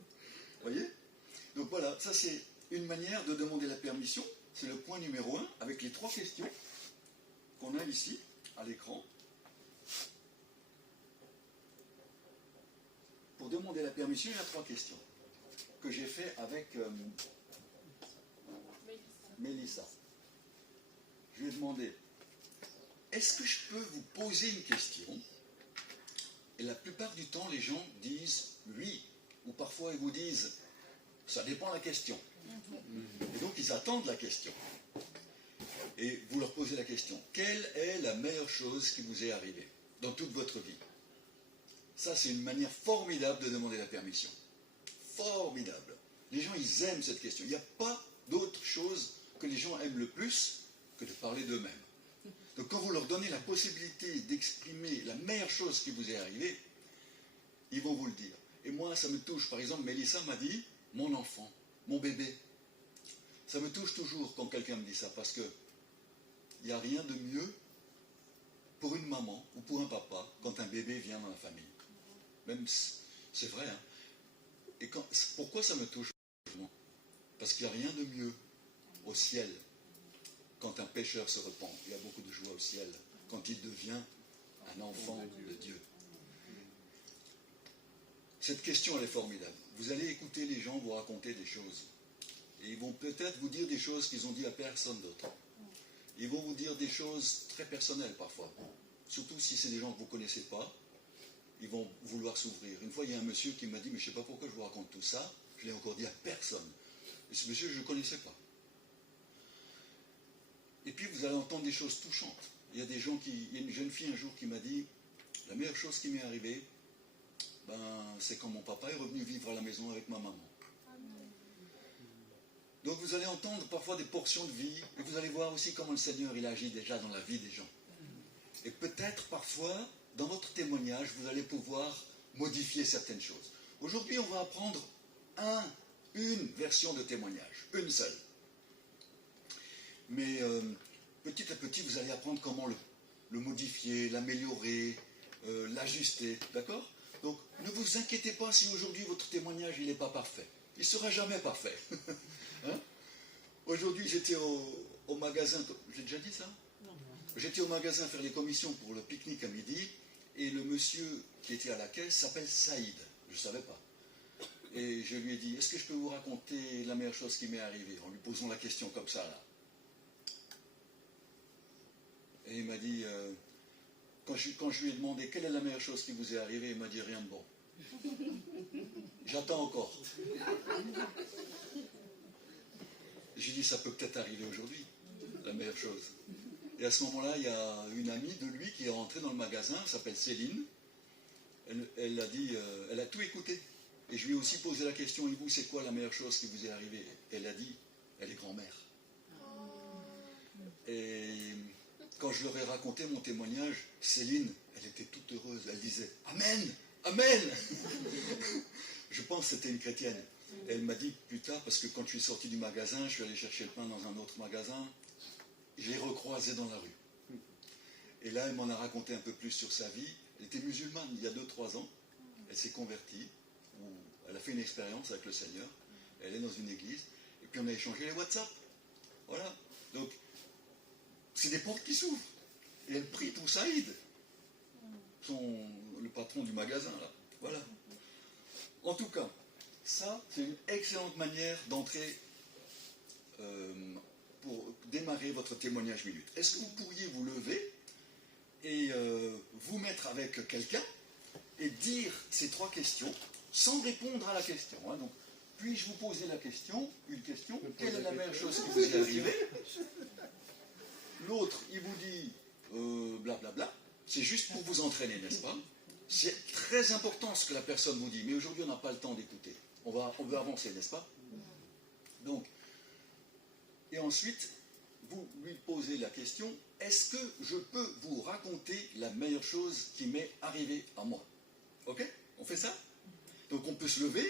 Voyez? Donc voilà, ça c'est une manière de demander la permission. C'est le point numéro 1, avec les 3 questions qu'on a ici, à l'écran. Pour demander la permission, il y a 3 questions que j'ai fait avec Mélissa. Je lui ai demandé, est-ce que je peux vous poser une question? Et la plupart du temps, les gens disent oui, ou parfois ils vous disent, ça dépend de la question. Et donc ils attendent la question. Et vous leur posez la question, quelle est la meilleure chose qui vous est arrivée dans toute votre vie? Ça, c'est une manière formidable de demander la permission. Formidable. Les gens, ils aiment cette question. Il n'y a pas d'autre chose que les gens aiment le plus que de parler d'eux-mêmes. Donc quand vous leur donnez la possibilité d'exprimer la meilleure chose qui vous est arrivée, ils vont vous le dire. Et moi, ça me touche. Par exemple, Mélissa m'a dit, mon enfant, mon bébé. Ça me touche toujours quand quelqu'un me dit ça, parce que il n'y a rien de mieux pour une maman ou pour un papa quand un bébé vient dans la famille. Même, c'est vrai. Hein. Et pourquoi ça me touche? Parce qu'il n'y a rien de mieux au ciel quand un pécheur se repent. Il y a beaucoup de joie au ciel quand il devient un enfant de Dieu. Cette question, elle est formidable. Vous allez écouter les gens vous raconter des choses. Et ils vont peut-être vous dire des choses qu'ils ont dit à personne d'autre. Ils vont vous dire des choses très personnelles parfois. Surtout si c'est des gens que vous ne connaissez pas, ils vont vouloir s'ouvrir. Une fois, il y a un monsieur qui m'a dit, mais je ne sais pas pourquoi je vous raconte tout ça, je ne l'ai encore dit à personne. Et ce monsieur, je ne le connaissais pas. Et puis, vous allez entendre des choses touchantes. Il y a une jeune fille un jour qui m'a dit, la meilleure chose qui m'est arrivée, c'est quand mon papa est revenu vivre à la maison avec ma maman. Donc vous allez entendre parfois des portions de vie, et vous allez voir aussi comment le Seigneur il agit déjà dans la vie des gens. Et peut-être parfois, dans votre témoignage, vous allez pouvoir modifier certaines choses. Aujourd'hui, on va apprendre une version de témoignage, une seule. Mais petit à petit, vous allez apprendre comment le modifier, l'améliorer, l'ajuster, d'accord? Donc, ne vous inquiétez pas si aujourd'hui votre témoignage il n'est pas parfait. Il ne sera jamais parfait. Hein? Aujourd'hui, j'étais au magasin, j'ai déjà dit ça? J'étais au magasin faire les commissions pour le pique-nique à midi, et le monsieur qui était à la caisse s'appelle Saïd. Je ne savais pas. Et je lui ai dit, est-ce que je peux vous raconter la meilleure chose qui m'est arrivée, en lui posant la question comme ça, là. Et il m'a dit, quand je lui ai demandé quelle est la meilleure chose qui vous est arrivée, il m'a dit rien de bon. J'attends encore. J'ai dit, ça peut peut-être arriver aujourd'hui, la meilleure chose. Et à ce moment-là, il y a une amie de lui qui est rentrée dans le magasin, elle s'appelle Céline. Elle a dit, elle a tout écouté. Et je lui ai aussi posé la question, et vous, c'est quoi la meilleure chose qui vous est arrivée? Elle a dit, elle est grand-mère. Et quand je leur ai raconté mon témoignage, Céline, elle était toute heureuse. Elle disait, Amen, Amen. Je pense que c'était une chrétienne. Et elle m'a dit plus tard, parce que quand je suis sorti du magasin, je suis allé chercher le pain dans un autre magasin, je l'ai recroisée dans la rue. Et là, elle m'en a raconté un peu plus sur sa vie. Elle était musulmane il y a 2-3 ans. Elle s'est convertie. Elle a fait une expérience avec le Seigneur. Elle est dans une église. Et puis on a échangé les WhatsApp. Voilà. Donc, c'est des portes qui s'ouvrent. Et elle prie pour Saïd, le patron du magasin, là. Voilà. En tout cas, ça, c'est une excellente manière d'entrer pour démarrer votre témoignage minute. Est-ce que vous pourriez vous lever et vous mettre avec quelqu'un et dire ces 3 questions sans répondre à la question, hein. Donc, puis-je vous poser la question, une question, quelle est la meilleure chose qui vous est arrivée? L'autre, il vous dit blablabla. C'est juste pour vous entraîner, n'est-ce pas? C'est très important ce que la personne vous dit, mais aujourd'hui on n'a pas le temps d'écouter. On veut avancer, n'est-ce pas? Donc, et ensuite, vous lui posez la question, est-ce que je peux vous raconter la meilleure chose qui m'est arrivée à moi? Ok? On fait ça? Donc on peut se lever,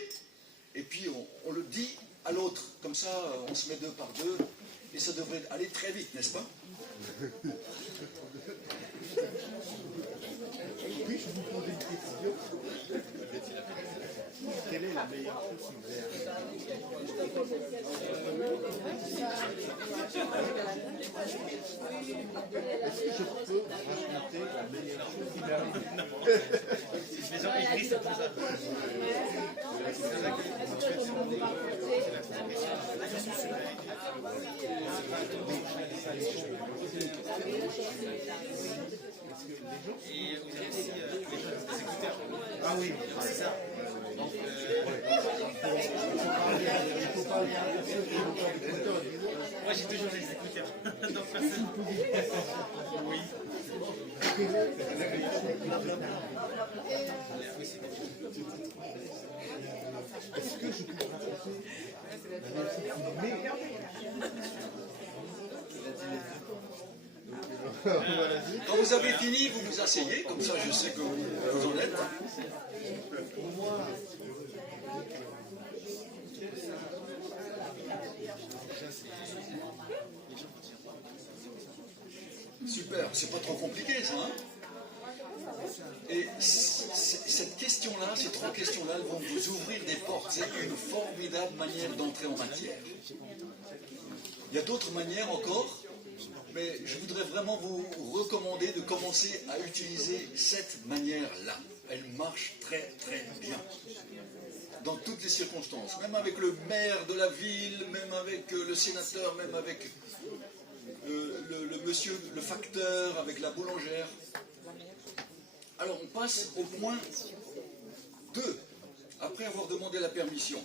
et puis on le dit à l'autre. Comme ça, on se met 2 par 2, et ça devrait aller très vite, n'est-ce pas? Oui, je vous pose une question. Quelle est la meilleure chose qui vous est arrivée? Est-ce que je peux raconter la meilleure chose qui m'est arrivée? Les gens écrivent, c'est pour ça. Et vous avez aussi les écouteurs. Ah oui, C'est ça. Donc, moi j'ai toujours les écouteurs. Donc, personne. Oui. est-ce que je peux raconter la meilleure chose qui m'est Quand vous avez fini, vous vous asseyez, comme ça je sais que vous en êtes. Super, c'est pas trop compliqué ça, hein? Et cette question-là, ces 3 questions-là, elles vont vous ouvrir des portes. C'est une formidable manière d'entrer en matière. Il y a d'autres manières encore, mais je voudrais vraiment vous recommander de commencer à utiliser cette manière-là. Elle marche très très bien. Dans toutes les circonstances. Même avec le maire de la ville, même avec le sénateur, même avec le monsieur, le facteur, avec la boulangère. Alors on passe au point 2, après avoir demandé la permission.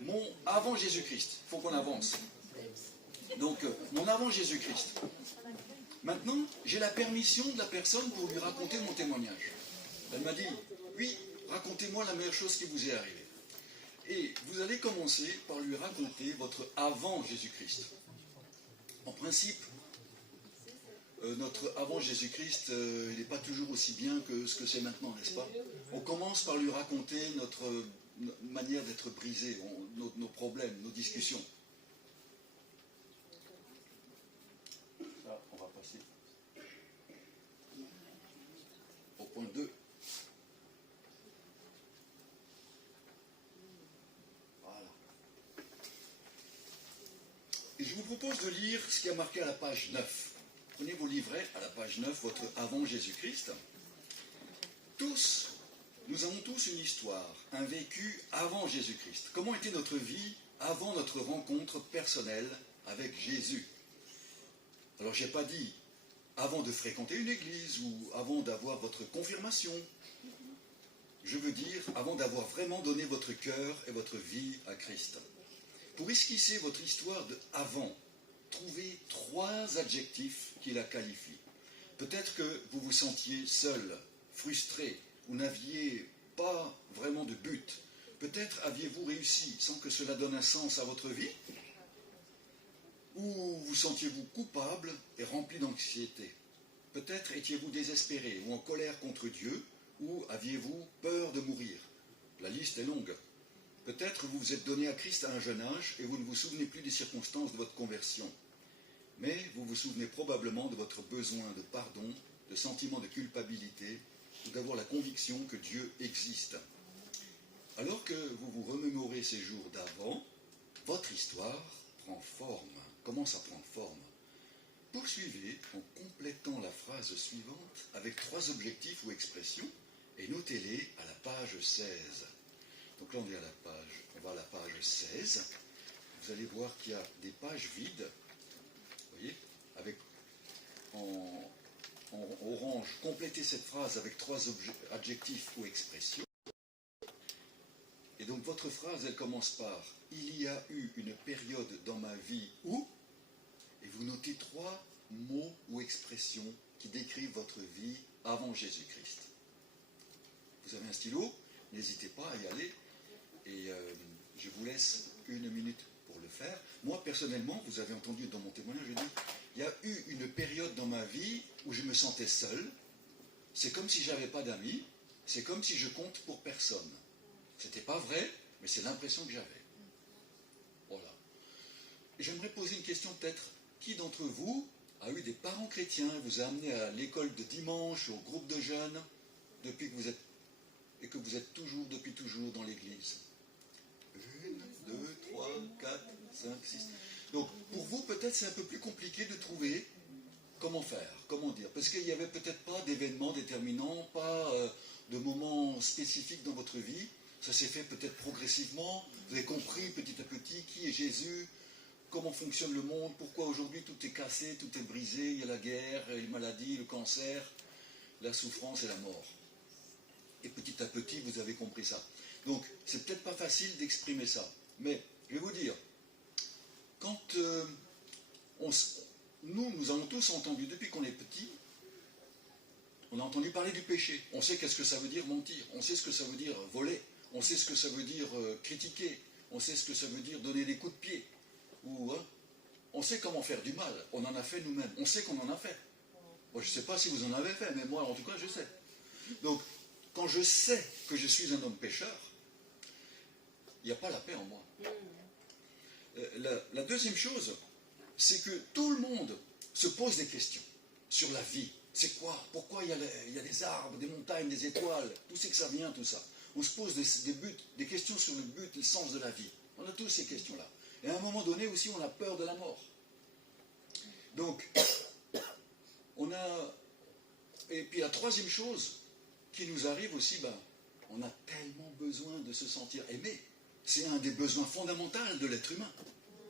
Mon avant Jésus-Christ, il faut qu'on avance. Donc, mon avant Jésus-Christ. Maintenant, j'ai la permission de la personne pour lui raconter mon témoignage. Elle m'a dit, oui, racontez-moi la meilleure chose qui vous est arrivée. Et vous allez commencer par lui raconter votre avant Jésus-Christ. En principe, notre avant Jésus-Christ, il n'est pas toujours aussi bien que ce que c'est maintenant, n'est-ce pas? On commence par lui raconter notre manière d'être brisé, nos problèmes, nos discussions. Là, on va passer au point 2. Voilà. Et je vous propose de lire ce qui est marqué à la page 9. Prenez vos livrets à la page 9, votre avant Jésus-Christ. Nous avons tous une histoire, un vécu avant Jésus-Christ. Comment était notre vie avant notre rencontre personnelle avec Jésus? Alors, je n'ai pas dit avant de fréquenter une église ou avant d'avoir votre confirmation. Je veux dire avant d'avoir vraiment donné votre cœur et votre vie à Christ. Pour esquisser votre histoire de avant, trouvez 3 adjectifs qui la qualifient. Peut-être que vous vous sentiez seul, frustré, ou n'aviez pas vraiment de but. Peut-être aviez-vous réussi sans que cela donne un sens à votre vie? Ou vous sentiez-vous coupable et rempli d'anxiété? Peut-être étiez-vous désespéré ou en colère contre Dieu, ou aviez-vous peur de mourir? La liste est longue. Peut-être vous vous êtes donné à Christ à un jeune âge et vous ne vous souvenez plus des circonstances de votre conversion. Mais vous vous souvenez probablement de votre besoin de pardon, de sentiment de culpabilité, ou d'avoir la conviction que Dieu existe. Alors que vous vous remémorez ces jours d'avant, votre histoire prend forme, commence à prendre forme. Poursuivez en complétant la phrase suivante avec 3 objectifs ou expressions et notez-les à la page 16. Donc là on va à la page 16. Vous allez voir qu'il y a des pages vides, vous voyez, avec en orange, complétez cette phrase avec 3 adjectifs ou expressions. Et donc votre phrase, elle commence par « Il y a eu une période dans ma vie où » et vous notez 3 mots ou expressions qui décrivent votre vie avant Jésus-Christ. Vous avez un stylo? N'hésitez pas à y aller. Et je vous laisse 1 minute pour le faire. Moi, personnellement, vous avez entendu dans mon témoignage, je dis, il y a eu une période dans ma vie où je me sentais seul. C'est comme si je n'avais pas d'amis. C'est comme si je compte pour personne. C'était pas vrai, mais c'est l'impression que j'avais. Voilà. J'aimerais poser une question peut-être. Qui d'entre vous a eu des parents chrétiens, vous a amené à l'école de dimanche, au groupe de jeunes, depuis que vous êtes, et que vous êtes depuis toujours dans l'église? 1, 2, 3, 4, 5, 6. Donc, pour vous, peut-être c'est un peu plus compliqué de trouver comment faire, comment dire. Parce qu'il n'y avait peut-être pas d'événements déterminants, pas de moments spécifiques dans votre vie. Ça s'est fait peut-être progressivement. Vous avez compris petit à petit qui est Jésus, comment fonctionne le monde, pourquoi aujourd'hui tout est cassé, tout est brisé, il y a la guerre, les maladies, le cancer, la souffrance et la mort. Et petit à petit, vous avez compris ça. Donc, c'est peut-être pas facile d'exprimer ça. Mais, je vais vous dire, quand nous avons tous entendu, depuis qu'on est petit, on a entendu parler du péché. On sait qu'est-ce que ça veut dire mentir. On sait ce que ça veut dire voler. On sait ce que ça veut dire critiquer. On sait ce que ça veut dire donner des coups de pied. Ou, on sait comment faire du mal. On en a fait nous-mêmes. On sait qu'on en a fait. Moi, je ne sais pas si vous en avez fait, mais moi, en tout cas, je sais. Donc, quand je sais que je suis un homme pécheur, il n'y a pas la paix en moi. La deuxième chose, c'est que tout le monde se pose des questions sur la vie. C'est quoi? Pourquoi il y a des arbres, des montagnes, des étoiles? D'où c'est que ça vient tout ça? On se pose des questions sur le but, le sens de la vie. On a tous ces questions-là. Et à un moment donné aussi, on a peur de la mort. Donc, et puis la troisième chose qui nous arrive aussi, on a tellement besoin de se sentir aimé. C'est un des besoins fondamentaux de l'être humain,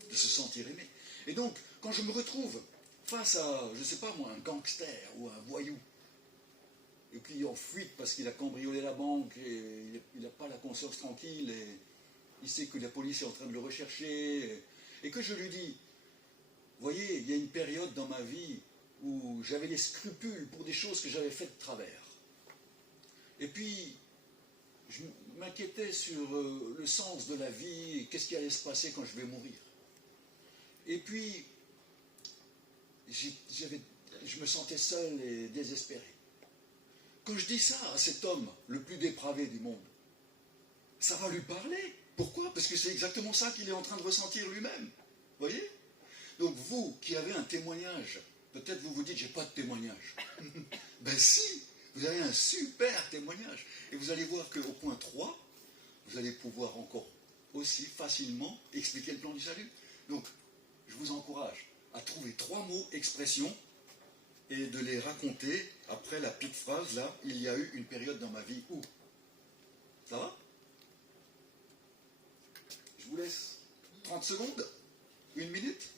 de se sentir aimé. Et donc, quand je me retrouve face à, je ne sais pas moi, un gangster ou un voyou, et puis en fuite parce qu'il a cambriolé la banque et il n'a pas la conscience tranquille et il sait que la police est en train de le rechercher, et que je lui dis, voyez, il y a une période dans ma vie où j'avais des scrupules pour des choses que j'avais faites de travers. Et puis, je m'inquiétais sur le sens de la vie, et qu'est-ce qui allait se passer quand je vais mourir. Et puis, j'avais je me sentais seul et désespéré. Quand je dis ça à cet homme le plus dépravé du monde, ça va lui parler. Pourquoi? Parce que c'est exactement ça qu'il est en train de ressentir lui-même. Voyez? Donc vous qui avez un témoignage, peut-être vous vous dites, j'ai pas de témoignage. Ben si, vous avez un super témoignage. Et vous allez voir qu'au point 3, vous allez pouvoir encore aussi facilement expliquer le plan du salut. Donc, je vous encourage à trouver 3 mots, expressions, et de les raconter après la petite phrase, là, il y a eu une période dans ma vie où. Ça va? Je vous laisse 30 secondes, 1 minute.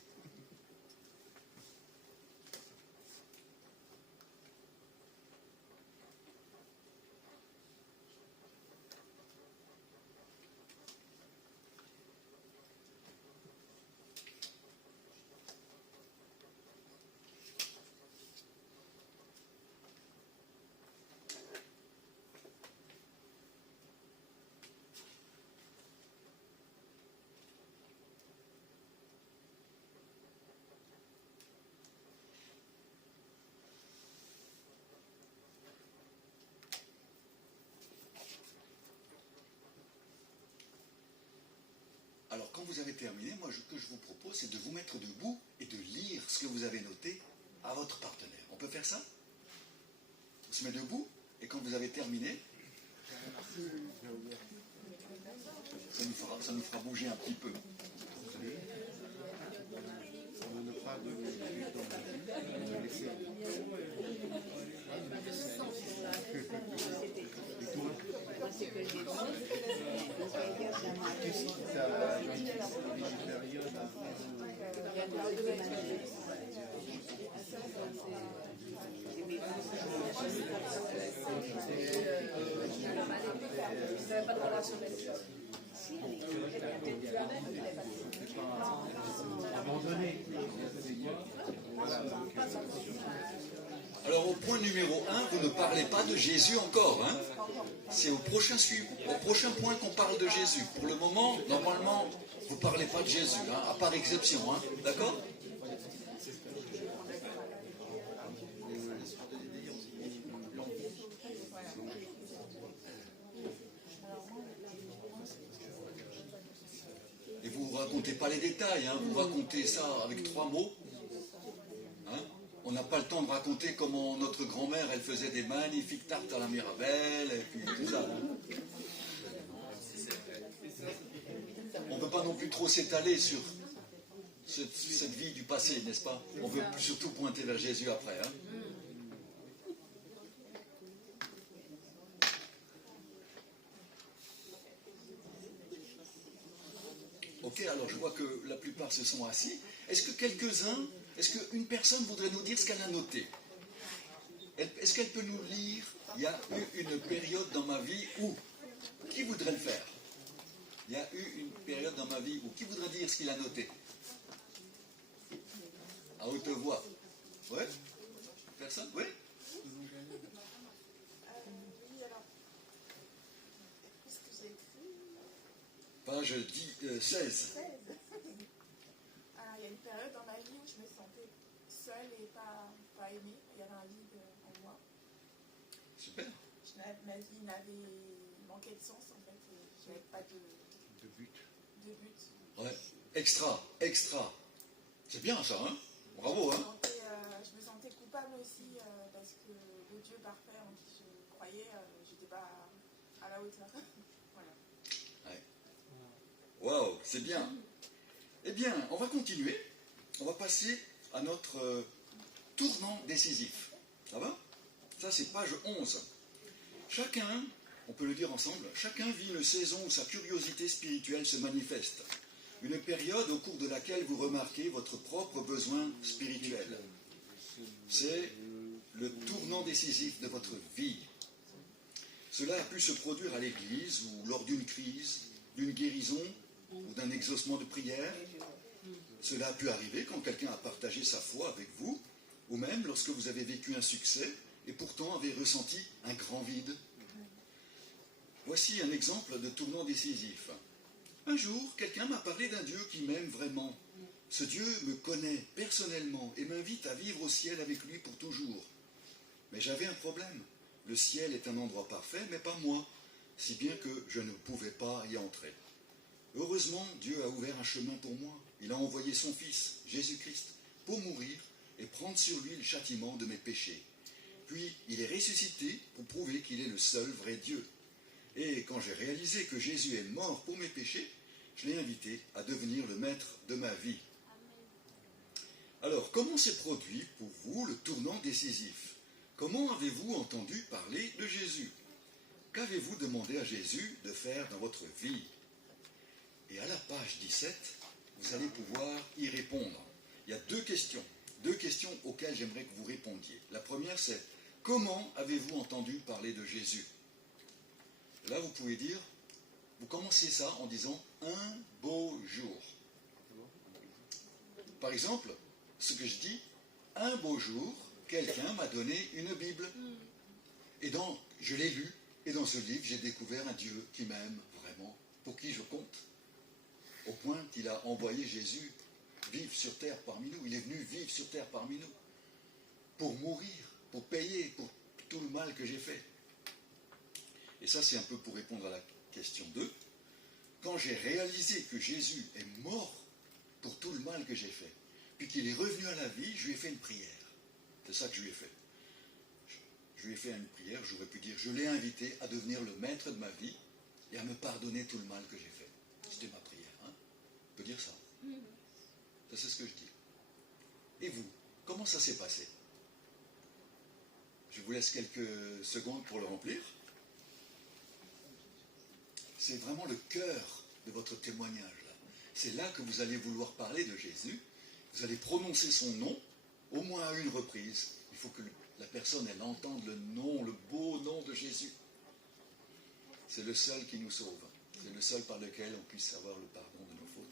Alors, quand vous avez terminé, moi, ce que je vous propose, c'est de vous mettre debout et de lire ce que vous avez noté à votre partenaire. On peut faire ça? On se met debout, et quand vous avez terminé, ça nous fera bouger un petit peu. On ne parle de Jésus dans la vie, on va laisser. Et toi, qu'est-ce qui t'a mis une période abandonné? Alors, au point numéro 1, vous ne parlez pas de Jésus encore, hein? C'est au prochain point qu'on parle de Jésus. Pour le moment, normalement, vous ne parlez pas de Jésus, hein, à part exception, hein, d'accord? Et vous ne racontez pas les détails, hein, vous racontez ça avec 3 mots. Hein? On n'a pas le temps de raconter comment notre grand-mère, elle faisait des magnifiques tartes à la Mirabelle, et puis tout ça. On ne peut pas non plus trop s'étaler sur cette vie du passé, n'est-ce pas? On veut surtout pointer vers Jésus après. Hein? Ok, alors je vois que la plupart se sont assis. Est-ce qu'une personne voudrait nous dire ce qu'elle a noté? Est-ce qu'elle peut nous lire? Il y a eu une période dans ma vie où. Qui voudrait le faire? Il y a eu une période dans ma vie où. Qui voudrait dire ce qu'il a noté? À haute voix. Ouais? Personne? Oui? Oui, alors, qu'est-ce que j'ai écrit? Page 16. Ah, il y a une période dans ma vie où je me sentais seule et pas aimée. Il y avait un vide en moi. Super. Ma vie manquait de sens en fait. Je n'avais pas de but. Ouais. Extra. C'est bien ça, hein? Bravo, hein? Je me sentais coupable aussi parce que le Dieu parfait en qui je croyais, je n'étais pas à la hauteur. Voilà. Ouais. Waouh, c'est bien. Eh bien, on va continuer. On va passer à notre tournant décisif. Ça va? Ça, c'est page 11. Chacun, on peut le dire ensemble, chacun vit une saison où sa curiosité spirituelle se manifeste. Une période au cours de laquelle vous remarquez votre propre besoin spirituel. C'est le tournant décisif de votre vie. Cela a pu se produire à l'église ou lors d'une crise, d'une guérison ou d'un exaucement de prière. Cela a pu arriver quand quelqu'un a partagé sa foi avec vous, ou même lorsque vous avez vécu un succès et pourtant avez ressenti un grand vide. Voici un exemple de tournant décisif. Un jour, quelqu'un m'a parlé d'un Dieu qui m'aime vraiment, Ce Dieu me connaît personnellement et m'invite à vivre au ciel avec lui pour toujours. Mais j'avais un problème. Le ciel est un endroit parfait, mais pas moi, si bien que je ne pouvais pas y entrer. Heureusement, Dieu a ouvert un chemin pour moi. Il a envoyé son Fils, Jésus-Christ, pour mourir et prendre sur lui le châtiment de mes péchés. Puis, il est ressuscité pour prouver qu'il est le seul vrai Dieu. Et quand j'ai réalisé que Jésus est mort pour mes péchés, je l'ai invité à devenir le maître de ma vie. Alors, comment s'est produit pour vous le tournant décisif? Comment avez-vous entendu parler de Jésus? Qu'avez-vous demandé à Jésus de faire dans votre vie? Et à la page 17, vous allez pouvoir y répondre. Il y a deux questions auxquelles j'aimerais que vous répondiez. La première, c'est comment avez-vous entendu parler de Jésus? Là, vous pouvez dire, vous commencez ça en disant un beau jour. Par exemple, ce que je dis, un beau jour, quelqu'un m'a donné une Bible. Et je l'ai lu, et dans ce livre, j'ai découvert un Dieu qui m'aime vraiment, pour qui je compte. Au point qu'il a envoyé Jésus vivre sur terre parmi nous. Il est venu vivre sur terre parmi nous. Pour mourir, pour payer pour tout le mal que j'ai fait. Et ça, c'est un peu pour répondre à la question 2. Quand j'ai réalisé que Jésus est mort pour tout le mal que j'ai fait, puis qu'il est revenu à la vie, je lui ai fait une prière. C'est ça que je lui ai fait. Je lui ai fait une prière, j'aurais pu dire, je l'ai invité à devenir le maître de ma vie et à me pardonner tout le mal que j'ai fait. C'était ma prière. Hein? On peut dire ça. Ça, c'est ce que je dis. Et vous, comment ça s'est passé? Je vous laisse quelques secondes pour le remplir. C'est vraiment le cœur de votre témoignage, là. C'est là que vous allez vouloir parler de Jésus. Vous allez prononcer son nom, au moins à une reprise. Il faut que la personne, elle entende le nom, le beau nom de Jésus. C'est le seul qui nous sauve. C'est le seul par lequel on puisse avoir le pardon de nos fautes.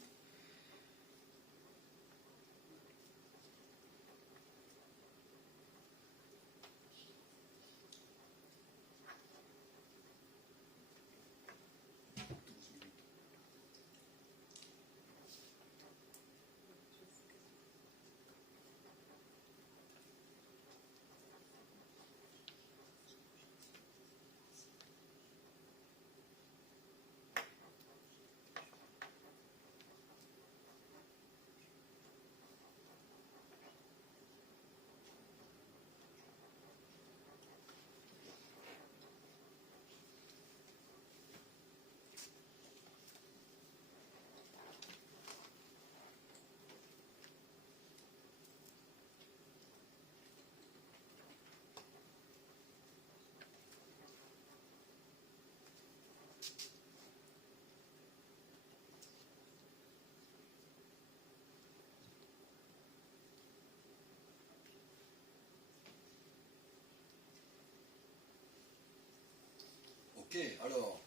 Ok, alors,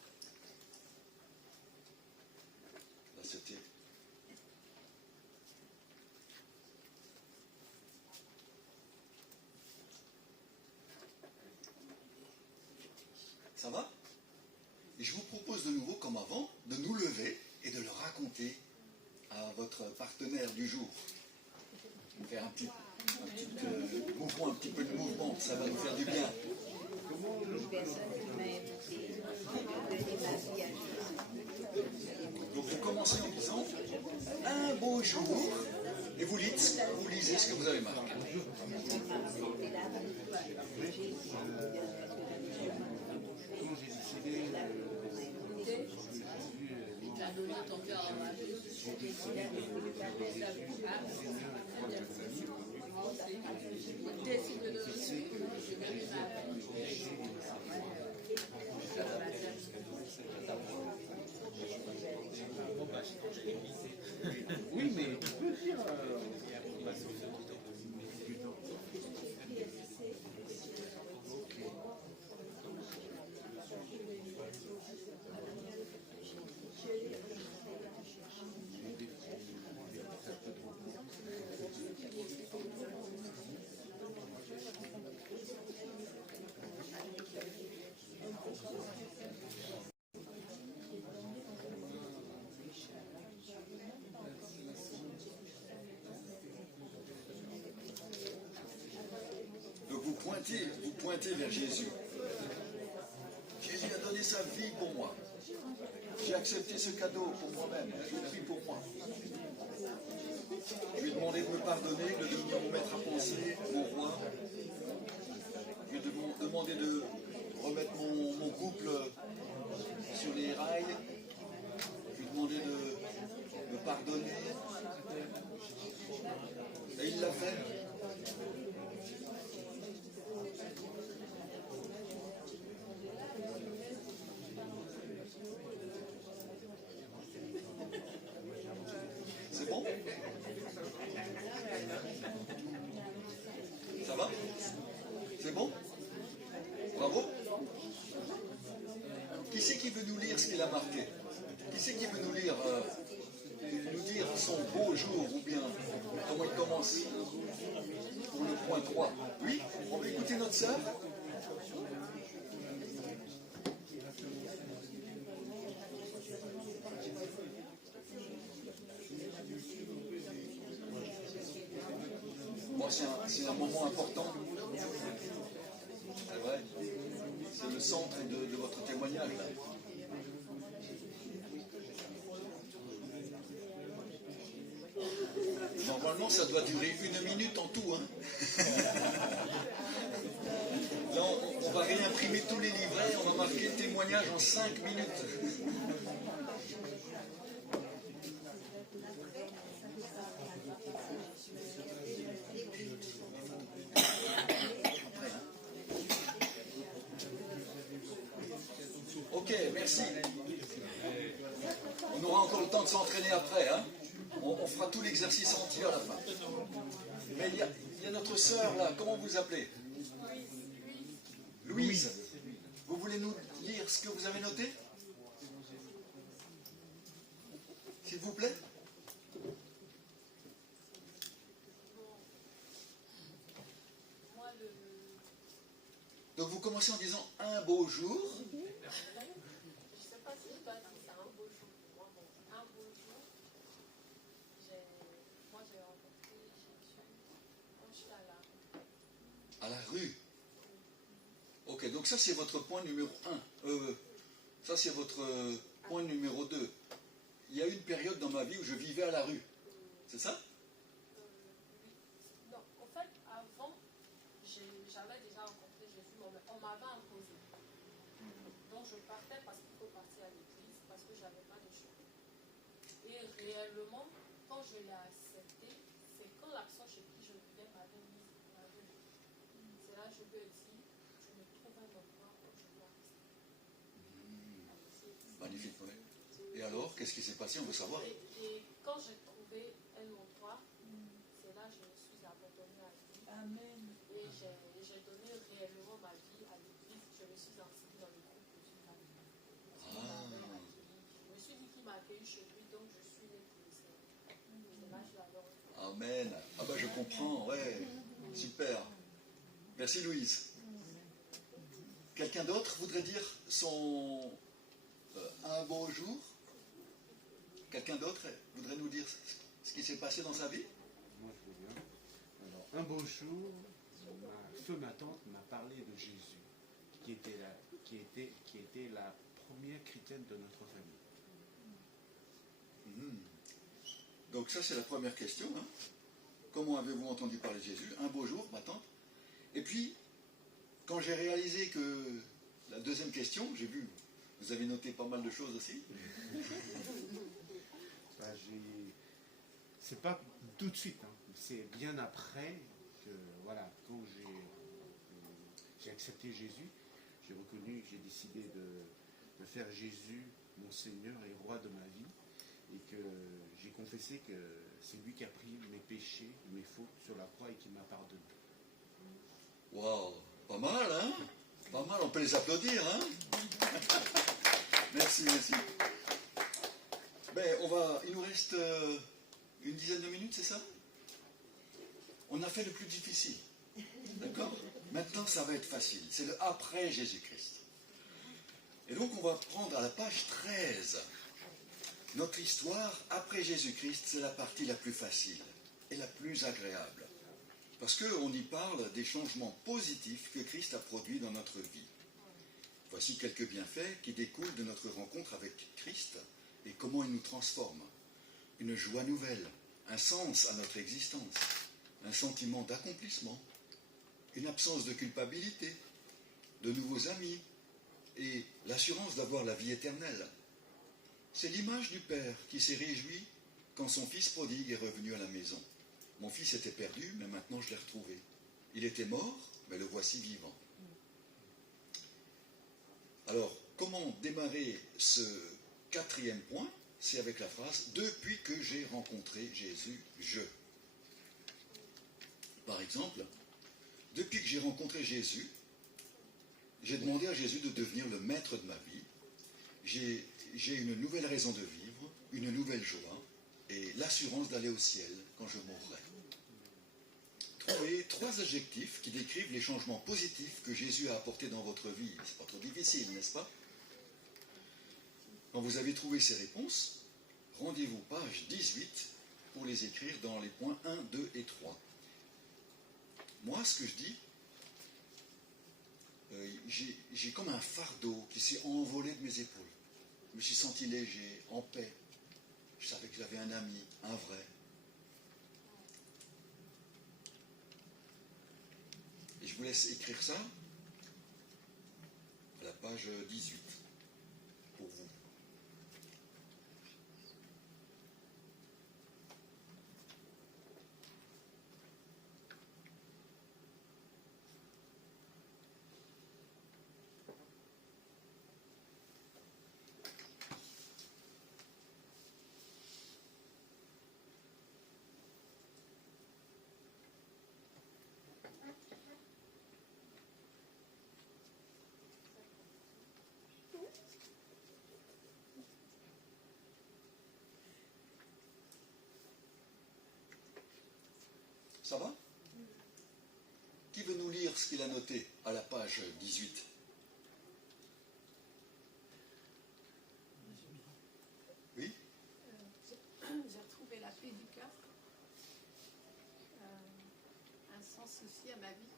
là c'était... Ça va? Et je vous propose de nouveau, comme avant, de nous lever et de le raconter à votre partenaire du jour. Faire un petit mouvement, un petit peu de mouvement, ça va nous faire du bien. Donc vous commencez en disant un beau jour et vous lisez ce que vous avez marqué. Oui, mais tu peux dire. pointez vers Jésus. Jésus a donné sa vie pour moi. J'ai accepté ce cadeau pour moi-même. Je le prie pour moi. Je lui ai demandé de me pardonner, de me mettre à penser au roi. Je lui ai demandé de remettre mon couple sur les rails. Je lui ai demandé de me pardonner. Et il l'a fait. C'est bon? Ça va? C'est bon? Bravo. Qui c'est qui veut nous lire ce qu'il a marqué? Qui c'est qui veut nous lire, nous dire son beau jour ou bien comment il commence pour le point 3? Oui? On veut écouter notre sœur? Bon, c'est un moment important. C'est vrai. C'est le centre de votre témoignage. Là. Normalement, ça doit durer 1 minute en tout. Hein. Là, on va réimprimer tous les livrets, on va marquer le témoignage en 5 minutes. Ok, merci. On aura encore le temps de s'entraîner après. Hein. On fera tout l'exercice entier à la fin. Mais il y a notre sœur là, comment vous appelez? Louise. Vous voulez nous lire ce que vous avez noté? S'il vous plaît. Donc vous commencez en disant un beau jour. Je ne sais pas si je dois dire c'est un beau jour pour moi. Bon, un beau jour, moi j'ai rencontré Jésus quand je suis à la rue. Ok, donc ça c'est votre point numéro 1. Ça c'est votre point numéro 2. Il y a eu une période dans ma vie où je vivais à la rue. C'est ça? Non, en fait, avant, j'avais déjà rencontré Jésus, mais on m'avait imposé. Donc je partais parce qu'il faut partir à l'église, parce que je n'avais pas de choix. Et réellement, quand je l'ai accepté, c'est quand la personne chez qui je vivais m'avait mis la rue. C'est là que je lui ai dit, je me trouve un endroit où je dois rester. Magnifique, oui. Et alors, qu'est-ce qui s'est passé? On veut savoir. Et quand j'ai trouvé un endroit, c'est là que je me suis abandonnée à lui. Amen. Et j'ai donné réellement ma vie à l'église. Je me suis inscrite dans le groupe de une famille. Je me suis dit qu'il m'a accueilli chez lui, donc je suis née pour le Seigneur. Et là, je l'adore. Amen. Ah bah je comprends, ouais. Super. Merci Louise. Quelqu'un d'autre voudrait dire son un beau jour? Quelqu'un d'autre voudrait nous dire ce qui s'est passé dans sa vie? Moi, je veux bien. Alors, un beau jour, ma tante m'a parlé de Jésus, qui était la première chrétienne de notre famille. Donc ça, c'est la première question. Hein. Comment avez-vous entendu parler de Jésus? Un beau jour, ma tante. Et puis, quand j'ai réalisé que la deuxième question, j'ai vu, vous avez noté pas mal de choses aussi. C'est pas tout de suite, hein. C'est bien après que, voilà, quand j'ai accepté Jésus, j'ai reconnu, j'ai décidé de faire Jésus mon Seigneur et roi de ma vie, et que j'ai confessé que c'est lui qui a pris mes péchés, mes fautes sur la croix et qui m'a pardonné. Waouh, pas mal, hein? Pas mal, on peut les applaudir, hein? Merci, merci. Ben, il nous reste une dizaine de minutes, c'est ça? On a fait le plus difficile. D'accord? Maintenant, ça va être facile. C'est le après Jésus-Christ. Et donc, on va prendre à la page 13. Notre histoire après Jésus-Christ, c'est la partie la plus facile et la plus agréable. Parce qu'on y parle des changements positifs que Christ a produits dans notre vie. Voici quelques bienfaits qui découlent de notre rencontre avec Christ et comment il nous transforme. Une joie nouvelle, un sens à notre existence, un sentiment d'accomplissement, une absence de culpabilité, de nouveaux amis et l'assurance d'avoir la vie éternelle. C'est l'image du Père qui s'est réjoui quand son fils prodigue est revenu à la maison. Mon fils était perdu, mais maintenant je l'ai retrouvé. Il était mort, mais le voici vivant. Alors, comment démarrer ce 4e point? C'est avec la phrase « Depuis que j'ai rencontré Jésus, je ». Par exemple, depuis que j'ai rencontré Jésus, j'ai demandé à Jésus de devenir le maître de ma vie. J'ai une nouvelle raison de vivre, une nouvelle joie et l'assurance d'aller au ciel quand je mourrai. Trouvez 3 adjectifs qui décrivent les changements positifs que Jésus a apportés dans votre vie. C'est pas trop difficile, n'est-ce pas? Quand vous avez trouvé ces réponses, rendez-vous page 18 pour les écrire dans les points 1, 2 et 3. Moi, ce que je dis, j'ai comme un fardeau qui s'est envolé de mes épaules. Je me suis senti léger, en paix. Je savais que j'avais un ami, un vrai. Et je vous laisse écrire ça à la page 18 pour vous. Ça va? Qui veut nous lire ce qu'il a noté à la page 18? Oui? J'ai retrouvé la paix du cœur, un sens aussi à ma vie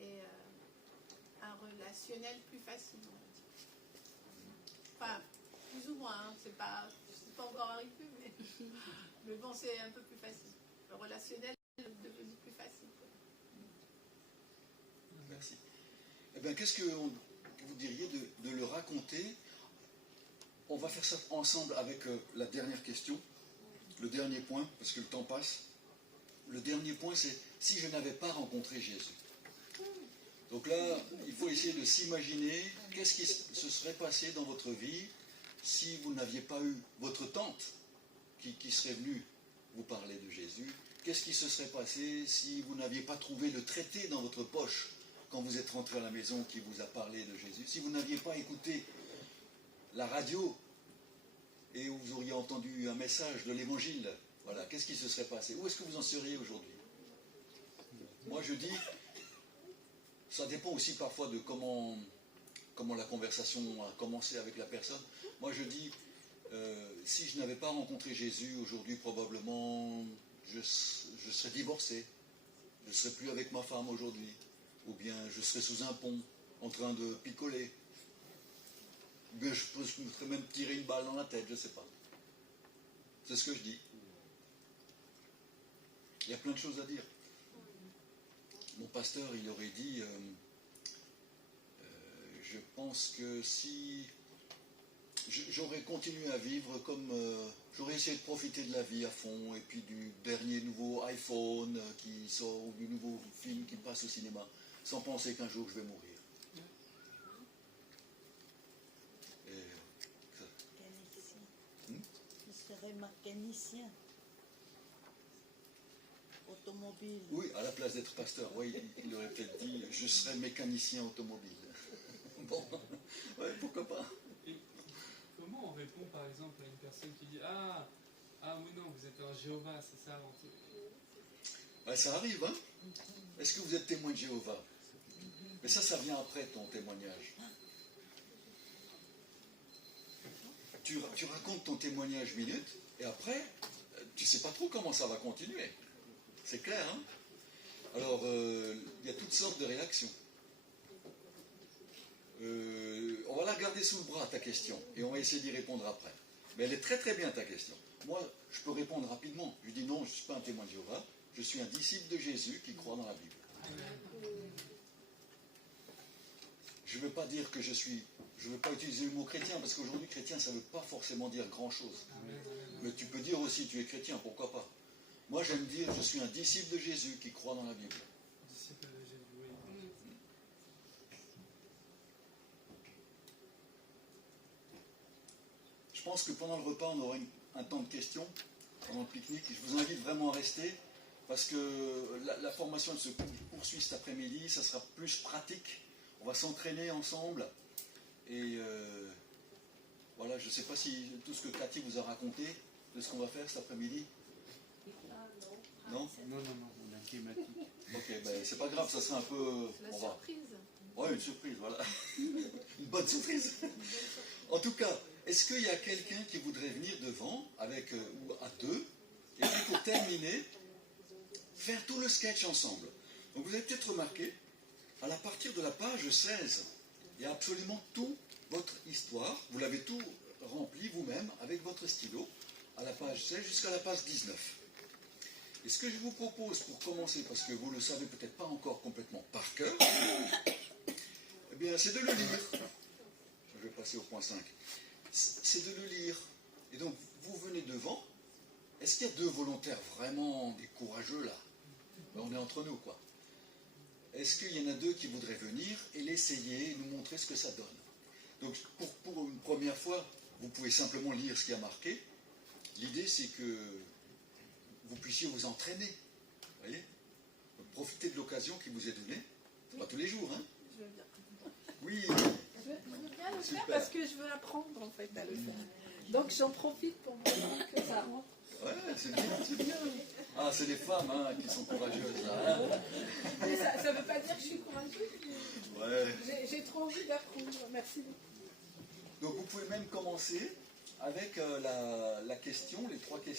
et un relationnel plus facile, on va dire. Enfin, plus ou moins, hein, c'est pas encore arrivé, mais bon, c'est un peu plus facile. Le relationnel est devenu plus facile. Merci. Eh bien, qu'est-ce que vous diriez de le raconter? On va faire ça ensemble avec la dernière question, le dernier point, parce que le temps passe. Le dernier point, c'est si je n'avais pas rencontré Jésus. Donc là, il faut essayer de s'imaginer qu'est-ce qui se serait passé dans votre vie si vous n'aviez pas eu votre tante qui serait venue vous parler de Jésus. Qu'est-ce qui se serait passé si vous n'aviez pas trouvé le traité dans votre poche quand vous êtes rentré à la maison qui vous a parlé de Jésus? Si vous n'aviez pas écouté la radio et où vous auriez entendu un message de l'Évangile, voilà, qu'est-ce qui se serait passé? Où est-ce que vous en seriez aujourd'hui? Moi, je dis, ça dépend aussi parfois de comment la conversation a commencé avec la personne. Moi, je dis, si je n'avais pas rencontré Jésus aujourd'hui, probablement, je serais divorcé. Je ne serais plus avec ma femme aujourd'hui. Ou bien je serais sous un pont, en train de picoler. Ou bien je me serais même tiré une balle dans la tête, je ne sais pas. C'est ce que je dis. Il y a plein de choses à dire. Mon pasteur, il aurait dit, je pense que si j'aurais continué à vivre comme... j'aurais essayé de profiter de la vie à fond, et puis du dernier nouveau iPhone qui sort, ou du nouveau film qui passe au cinéma, sans penser qu'un jour je vais mourir. Je serais mécanicien. Automobile. Oui, à la place d'être pasteur, oui, il aurait peut-être dit, je serais mécanicien automobile. Bon, ouais, pourquoi pas. Et comment on répond par exemple à une personne qui dit ah oui non, vous êtes un Jéhovah, c'est ça? Ben, ça arrive, hein? Est-ce que vous êtes témoin de Jéhovah? Mais ça vient après ton témoignage. Tu racontes ton témoignage minute, et après, tu ne sais pas trop comment ça va continuer. C'est clair, hein? Alors, il y a toutes sortes de réactions. On va la garder sous le bras, ta question, et on va essayer d'y répondre après. Mais elle est très très bien, ta question. Moi, je peux répondre rapidement. Je dis non, je ne suis pas un témoin de Jéhovah, je suis un disciple de Jésus qui croit dans la Bible. Je ne veux pas dire que je ne veux pas utiliser le mot chrétien, parce qu'aujourd'hui, chrétien, ça ne veut pas forcément dire grand-chose. Mais tu peux dire aussi, tu es chrétien, pourquoi pas? Moi, j'aime dire, je suis un disciple de Jésus qui croit dans la Bible. Disciple de Jésus, oui. Je pense que pendant le repas, on aura un temps de questions, pendant le pique-nique. Je vous invite vraiment à rester, parce que la formation elle se poursuit cet après-midi, ça sera plus pratique. On va s'entraîner ensemble. Et voilà, je ne sais pas si tout ce que Cathy vous a raconté de ce qu'on va faire cet après-midi. Non? Non, on a une thématique. Ok, ben c'est pas grave, ça sera un peu... La surprise. Ouais, une surprise, voilà. Une bonne surprise. En tout cas, est-ce qu'il y a quelqu'un qui voudrait venir devant, avec ou à deux, et puis pour terminer, faire tout le sketch ensemble? Donc vous avez peut-être remarqué, à partir de la page 16, il y a absolument toute votre histoire. Vous l'avez tout rempli vous-même avec votre stylo, à la page 16 jusqu'à la page 19. Et ce que je vous propose pour commencer, parce que vous ne le savez peut-être pas encore complètement par cœur, eh bien, c'est de le lire. Je vais passer au point 5. C'est de le lire. Et donc, vous venez devant. Est-ce qu'il y a deux volontaires vraiment des courageux là? Ben, on est entre nous, quoi. Est-ce qu'il y en a deux qui voudraient venir et l'essayer et nous montrer ce que ça donne? Donc, pour une première fois, vous pouvez simplement lire ce qui a marqué. L'idée, c'est que vous puissiez vous entraîner. Vous voyez? Donc, profitez de l'occasion qui vous est donnée. Pas tous les jours, hein? Je veux bien. Oui. Je veux bien le faire parce que je veux apprendre en fait à le faire. Donc j'en profite pour vraiment que ça rentre. Ouais, c'est bien, c'est bien. Ah, c'est les femmes hein, qui sont courageuses là. Hein? Mais ça ne veut pas dire que je suis courageuse. Ouais. J'ai trop envie d'apprendre. Merci beaucoup. Donc vous pouvez même commencer avec la question, les trois questions.